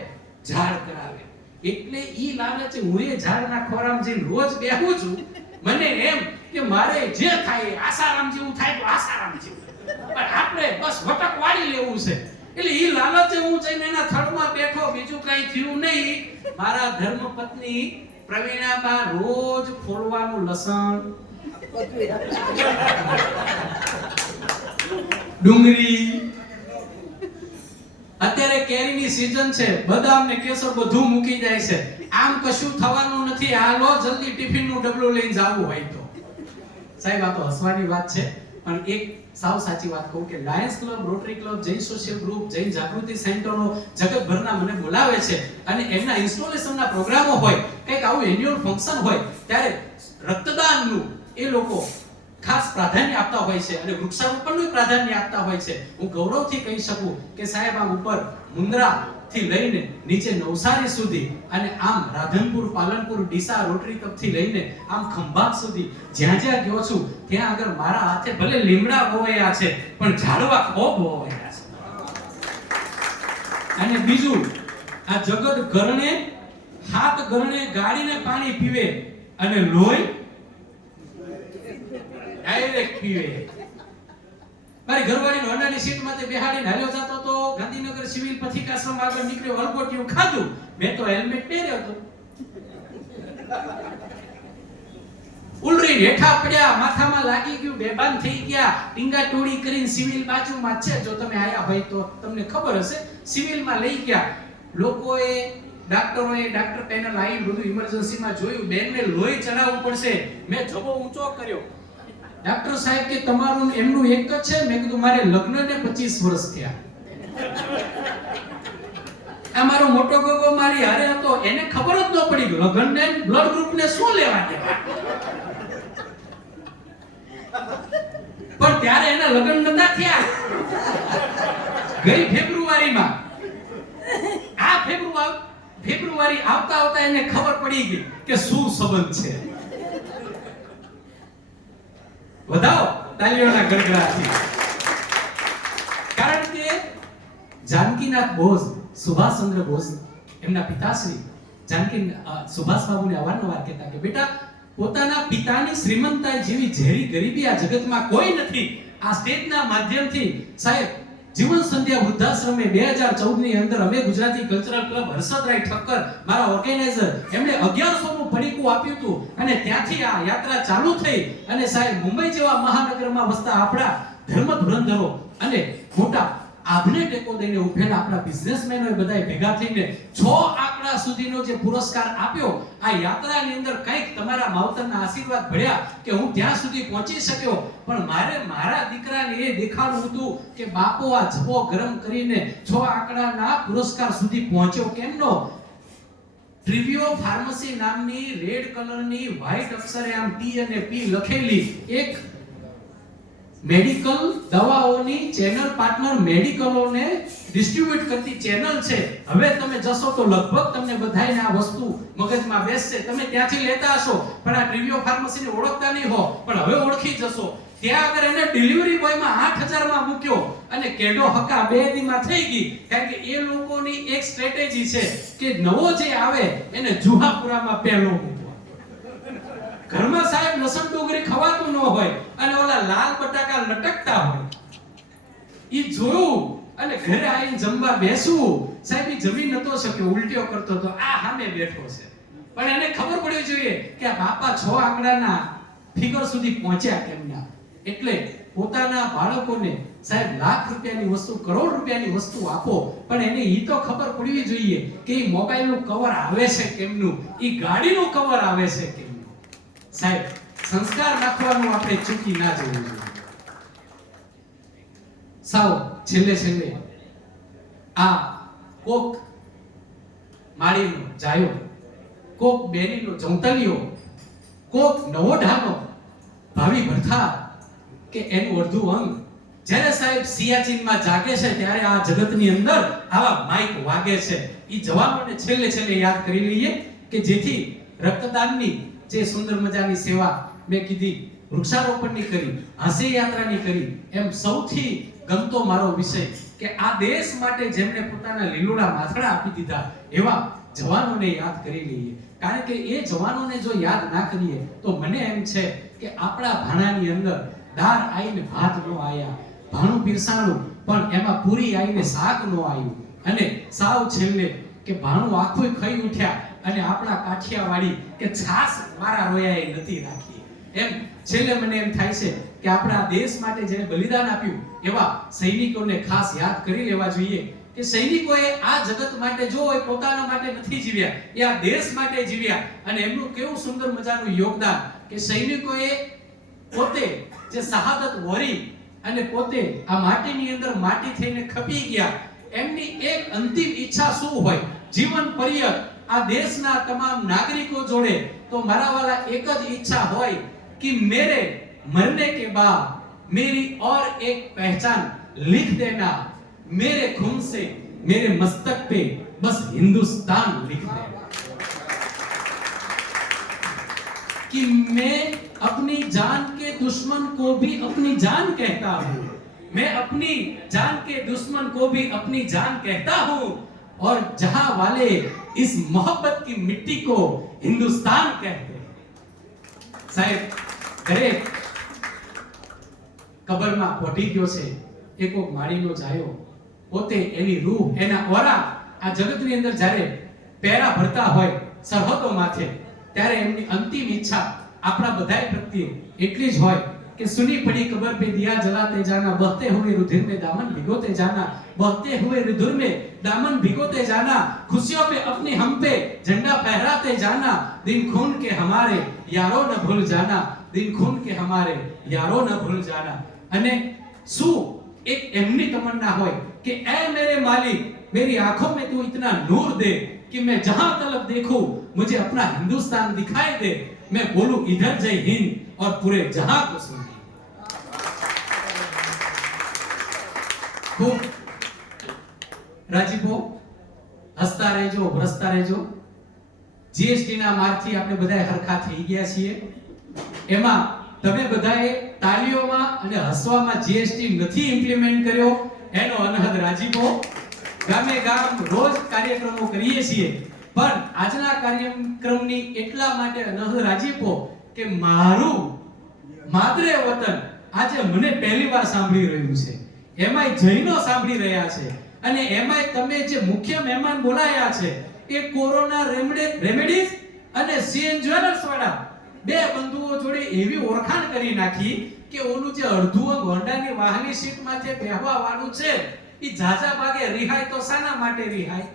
ઝાડ કરાવે. એટલે ઈ લાલચે હું એ ઝાડના ખોરામાં જઈને રોજ બેહું છું. મને એમ કે મારે જે થાય આસારામ જેવું થાય તો આસારામ જેવું, પણ આપણે બસ વટક વાળી લેવું છે. એટલે ઈ લાલચે હું જઈને એના થડમાં બેઠો, બીજું કઈ થયું નહીં. મારા ધર્મપત્ની પ્રવીણાબા રોજ ફોલવાનું લસણ, ડુંગળી, અત્યારે કેરીની સીઝન છે, બદામ ને કેસર બધું મૂકી જાય છે. આમ કશું થવાનું નથી. હાલો જલ્દી ટિફિનનું ડબલું લઈને જાવું હોય તો. સાહેબ આ તો હસવાની વાત છે, પણ એક સાવ સાચી વાત કહું કે lions club, rotary club, Jain social group, Jain Jagruti સેન્ટરો જગતભરના મને બોલાવે છે અને એમના ઇન્સ્ટોલેશનના પ્રોગ્રામો હોય, કંઈક આવું એન્યુઅલ ફંક્શન હોય, ત્યારે રક્તદાનનું એ લોકો ખાસ પ્રાધાન્ય આપતા હોય છે અને વૃક્ષારોપણનું પ્રાધાન્ય આપતા હોય છે. હું ગૌરવથી કહી શકું કે સાહેબ આ ઉપર મુન્દ્રા થી લઈને નીચે નવસારી સુધી અને આમ રાધનપુર, પાલનપુર, ડીસા, રોટરી કપ થી લઈને આમ ખંભાત સુધી જ્યાં જ્યાં ગયો છું ત્યાં આગળ મારા હાથે ભલે લીમડા વવાયા છે પણ ઝાડવા ખૂબ વવાયા છે. અને બીજું, આ જગત ગરણે હાથ ગરણે ગાડીને પાણી પીવે અને લોહી ડાયરેક્ટ પીવે. મારી ઘરવાળીનો અડાની સીટમાંથી બેહાડીને હાલ્યો જતો તો ગાંધીનગર સિવિલ પથિકાશ્રમ આગળ નીકળ્યો, વલગોટિયું ખાધું. મેં તો હેલ્મેટ પહેર્યો હતો. ઉલરી હેઠા પડ્યા, માથામાં લાગી ગયું, બેભાન થઈ ગયા, ટીંગા ટોળી કરીને સિવિલ બાજુમાં છે. જો તમે આયા હોય તો તમને ખબર હશે. સિવિલમાં લઈ ગયા. લોકોએ ડાક્ટર પેનલ આવી બધું ઇમરજન્સીમાં જોયું. બેનને લોહી ચડાવવું પડશે. મેં જબો ઊંચો કર્યો. ડોક્ટર સાહેબ કે તમારું એમનું એક જ છે? મેં કીધું મારે લગ્નને 25 વર્ષ થયા. આ મારો મોટો ગોગો મારી હારે હતો, એને ખબર જ ન પડી ગયું લગ્નને બ્લડ ગ્રુપને શું લેવા દેવા. પણ ત્યારે એના લગ્ન નતા થયા. ગઈ ફેબ્રુઆરીમાં. આ ફેબ્રુઆરી આવતા એને ખબર પડી ગઈ કે શું સંબંધ છે. વધાવો તાલીઓના ગડગડાટથી. કારણ કે જાનકીનાથ બોઝ, સુભાષચંદ્ર બોઝ, એમના પિતાશ્રી સુભાષ બાબુને અવારનવાર કહેતા કે બેટા, પોતાના પિતાની શ્રીમંતાઈ જેવી ઝેરી ગરીબી આ જગતમાં કોઈ નથી. આ સ્ટેજના માધ્યમથી સાહેબ જીવન સંધ્યા વૃદ્ધાશ્રમે 2014 ની અંદર અમે ગુજરાતી કલ્ચરલ ક્લબ હર્ષદરાય ઠક્કર મારા ઓર્ગેનાઇઝર એમણે 1100 નું પડીકું આપ્યું હતું અને ત્યાંથી આ યાત્રા ચાલુ થઈ. અને સાહેબ મુંબઈ જેવા મહાનગરમાં વસતા આપણા ધર્મ ધુરંધરો અને મોટા આભને ટેકો દઈને ઉભેલા આપણા બિઝનેસમેનોએ બધાએ ભેગા થઈને 6 આંકડા સુધીનો જે પુરસ્કાર આપ્યો. આ યાત્રાની અંદર કંઈક તમારા માવતરના આશીર્વાદ ભળ્યા કે હું ત્યાં સુધી પહોંચી શક્યો. પણ મારે મારા દીકરાને એ દેખાડવું હતું કે બાપો આ જબો ગરમ કરીને 6 આંકડાના પુરસ્કાર સુધી પહોંચ્યો કેમનો. ટ્રિવિયો ફાર્મસી નામની રેડ કલરની વ્હાઇટ અક્ષરે આમ ટી અને પી લખેલી એક મેડિકલ દવાઓની ચેનલ પાર્ટનર મેડિકલોને ડિસ્ટ્રીબ્યુટ કરતી ચેનલ છે. હવે તમે જશો તો લગભગ તમને બધાયને આ વસ્તુ મગજમાં બેસશે. તમે ત્યાંથી લેતા હશો પણ આ ટ્રિવિયો ફાર્મસીને ઓળખતા નહીં હો, પણ હવે ઓળખી જશો. ત્યાં આગળ એને ડિલિવરી બોયમાં 8000 માં મૂક્યો અને કેડો હકા 2 દીમાં થઈ ગઈ. કારણ કે એ લોકોની એક સ્ટ્રેટેજી છે કે નવો જે આવે એને જુહાપુરામાં પહેલો મૂકવો. ઘરમાં સાહેબ લસણ ડુંગળી ખવાતું ન હોય અને ઓલા લાલ બટાકા લટકતા હોય, ઈ જોયું અને ઘરે આવીને જમવા બેસવું. સાહેબ ઈ જમી નતો શક્યો, ઉલટીઓ કરતો તો આ સામે બેઠો છે. પણ એને ખબર પડવી જોઈએ કે આ બાપા 6 આંકડાના ફિગર સુધી પહોંચ્યા કેમ ના. એટલે પોતાના બાળકોને સાહેબ લાખ રૂપિયાની વસ્તુ, કરોડ રૂપિયાની વસ્તુ આપો, પણ એને ઈ તો ખબર પડવી જોઈએ કે ઈ મોબાઈલનું કવર આવે છે કેમનું, ઈ ગાડીનું કવર આવે છે કેમનું. સાહેબ સંસ્કાર નાખવાનું આપણે ચૂકી ના જવું જોઈએ. સાવ છેલ્લે આ કોક માળીનો જાયો, કોક બેરીનો જંતલિયો, કોક નવોઢાનો ભાવિ ભરથા કે એનું અડધું અંગ જ્યારે સાહેબ સિયાચીનમાં જાગે છે ત્યારે આ જગતની અંદર આવા માઈક વાગે છે. ઈ જવાનોને છેલ્લે યાદ કરી લઈએ કે જેથી રક્તદાનની જે સુંદર મજાની સેવા મેં કીધી, વૃક્ષારોપણની કરી, હાસ્ય યાત્રાની કરી, એમ સૌથી ગમતો મારો વિષય કે આ દેશ માટે જેમણે પોતાના લીલોડા માથડા આપી દીધા એવા જવાનોને યાદ કરી લઈએ. કારણ કે એ જવાનોને જો યાદ ના કરીએ તો મને એમ છે કે આપણા ભાણાની અંદર દાળ આવીને ભાત નો આયા, ભાણું પીરસાણું પણ એમાં પૂરી આવીને શાક નો આવ્યું, અને સાવ છેલ્લે કે ભાણું આખું ખાઈ ઉઠ્યા અને આપણા કાઠિયાવાડી કે છાસ મારા રોયાએ નથી રાખી. એમ છેલ્લે મને એમ થાય છે કે આપણા દેશ માટે જેને બલિદાન આપ્યું એવા સૈનિકોને ખાસ યાદ કરી લેવા જોઈએ કે સૈનિકોએ આ જગત માટે જો એ પોતાના માટે નથી જીવ્યા, એ આ દેશ માટે જીવ્યા. અને એમનું કેવું સુંદર મજાનું યોગદાન કે સૈનિકોએ પોતે જે શહાદત વરી અને પોતે આ માટીની અંદર માટી થઈને ખપી ગયા. એમની એક અંતિમ ઈચ્છા શું હોય જીવન પર્યંત આ દેશના તમામ નાગરિકો જોડે, તો મારા વાલા એક જ ઈચ્છા હોય કે મેરે मरने के बाद मेरी और एक पहचान लिख देना, मेरे खून से मेरे मस्तक पे बस हिंदुस्तान लिख देना, कि मैं अपनी जान के दुश्मन को भी अपनी जान कहता हूं, मैं अपनी जान के दुश्मन को भी अपनी जान कहता हूं, और जहां वाले इस मोहब्बत की मिट्टी को हिंदुस्तान कहते हैं। साहेब घरे કબરમાં પોઢી ગયો છે, એ કોક મારીનો જાયો, પોતે એની રૂહ, એના ઓરા આ જગતની અંદર જ્યારે પેરા ભરતા હોય સરહદો માથે, ત્યારે એમની અંતિમ ઈચ્છા આપણા બધાય પ્રત્યે એટલી જ હોય कि सुनी पड़ी कब्र पे दिया जलाते जाना, बहते हुए रुधिर में दामन भिगोते जाना, बहते हुए रुधिर में दामन भिगोते जाना, खुशियों पे अपने हम पे झंडा फहराते जाना, दिन खून के हमारे यारों न भूल जाना, दिन खून के हमारे यारों न भूल जाना। अने सु एक एमनी तमन्ना होय कि ऐ मेरे मालिक, मेरी आंखों में तू इतना नूर दे कि मैं जहां तलक देखूं मुझे अपना हिंदुस्तान दिखाई दे, मैं बोलूं इधर जय हिंद और पूरे जहां को सुन। खूब રાજીપો, હસતા રહેજો, વરસતા રહેજો। જીએસટી ના મારથી આપણે બધાએ હરખા થઈ ગયા છીએ, એમાં તમે બધાએ તાલીઓમાં અને હસવામાં જીએસટી નથી ઇમ્પ્લિમેન્ટ કર્યો, એનો અનહદ રાજીપો। ગામે ગામ રોજ કાર્યક્રમો કરીએ છીએ, પણ આજના કાર્યક્રમની એટલા માટે અનહદ રાજીપો કે મારું માદરે વતન આજે મને પહેલી વાર સાંભળી રહ્યું છે, એમાંય જૈનો સાંભળી રહ્યા છે, અને એમાંય તમે જે મુખ્ય મહેમાન બોલાયા છે એ કોરોના રેમેડીઝ અને સીએન જ્વેલર્સ વાળા બે બંધુઓ જોડે એવી ઓળખાણ કરી નાખી કે ઓલું જે અડધું હોન્ડાની વાહની સીટ માથે બેહવા વાળું છે એ જાજા ભાગે રિહાય તો શાના માટે રિહાય,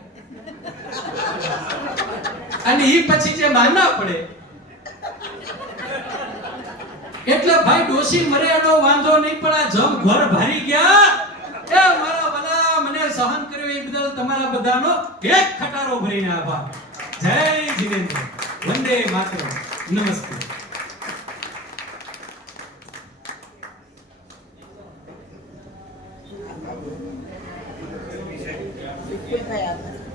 અને ઈ પછી જે માનના પડે એટલે ભાઈ ડોશી મરે એનો વાંધો નહીં, પણ આ જમ ઘર ભરી ગયા એ મારા ભલા મને સહન કર્યો એ બદલ તમારા બધાનો એક ખટારો ભરીને આભાર। જય જીનેન્દ્ર, વંદે માતરમ, નમસ્તે। વિપુલભાઈ આભાર।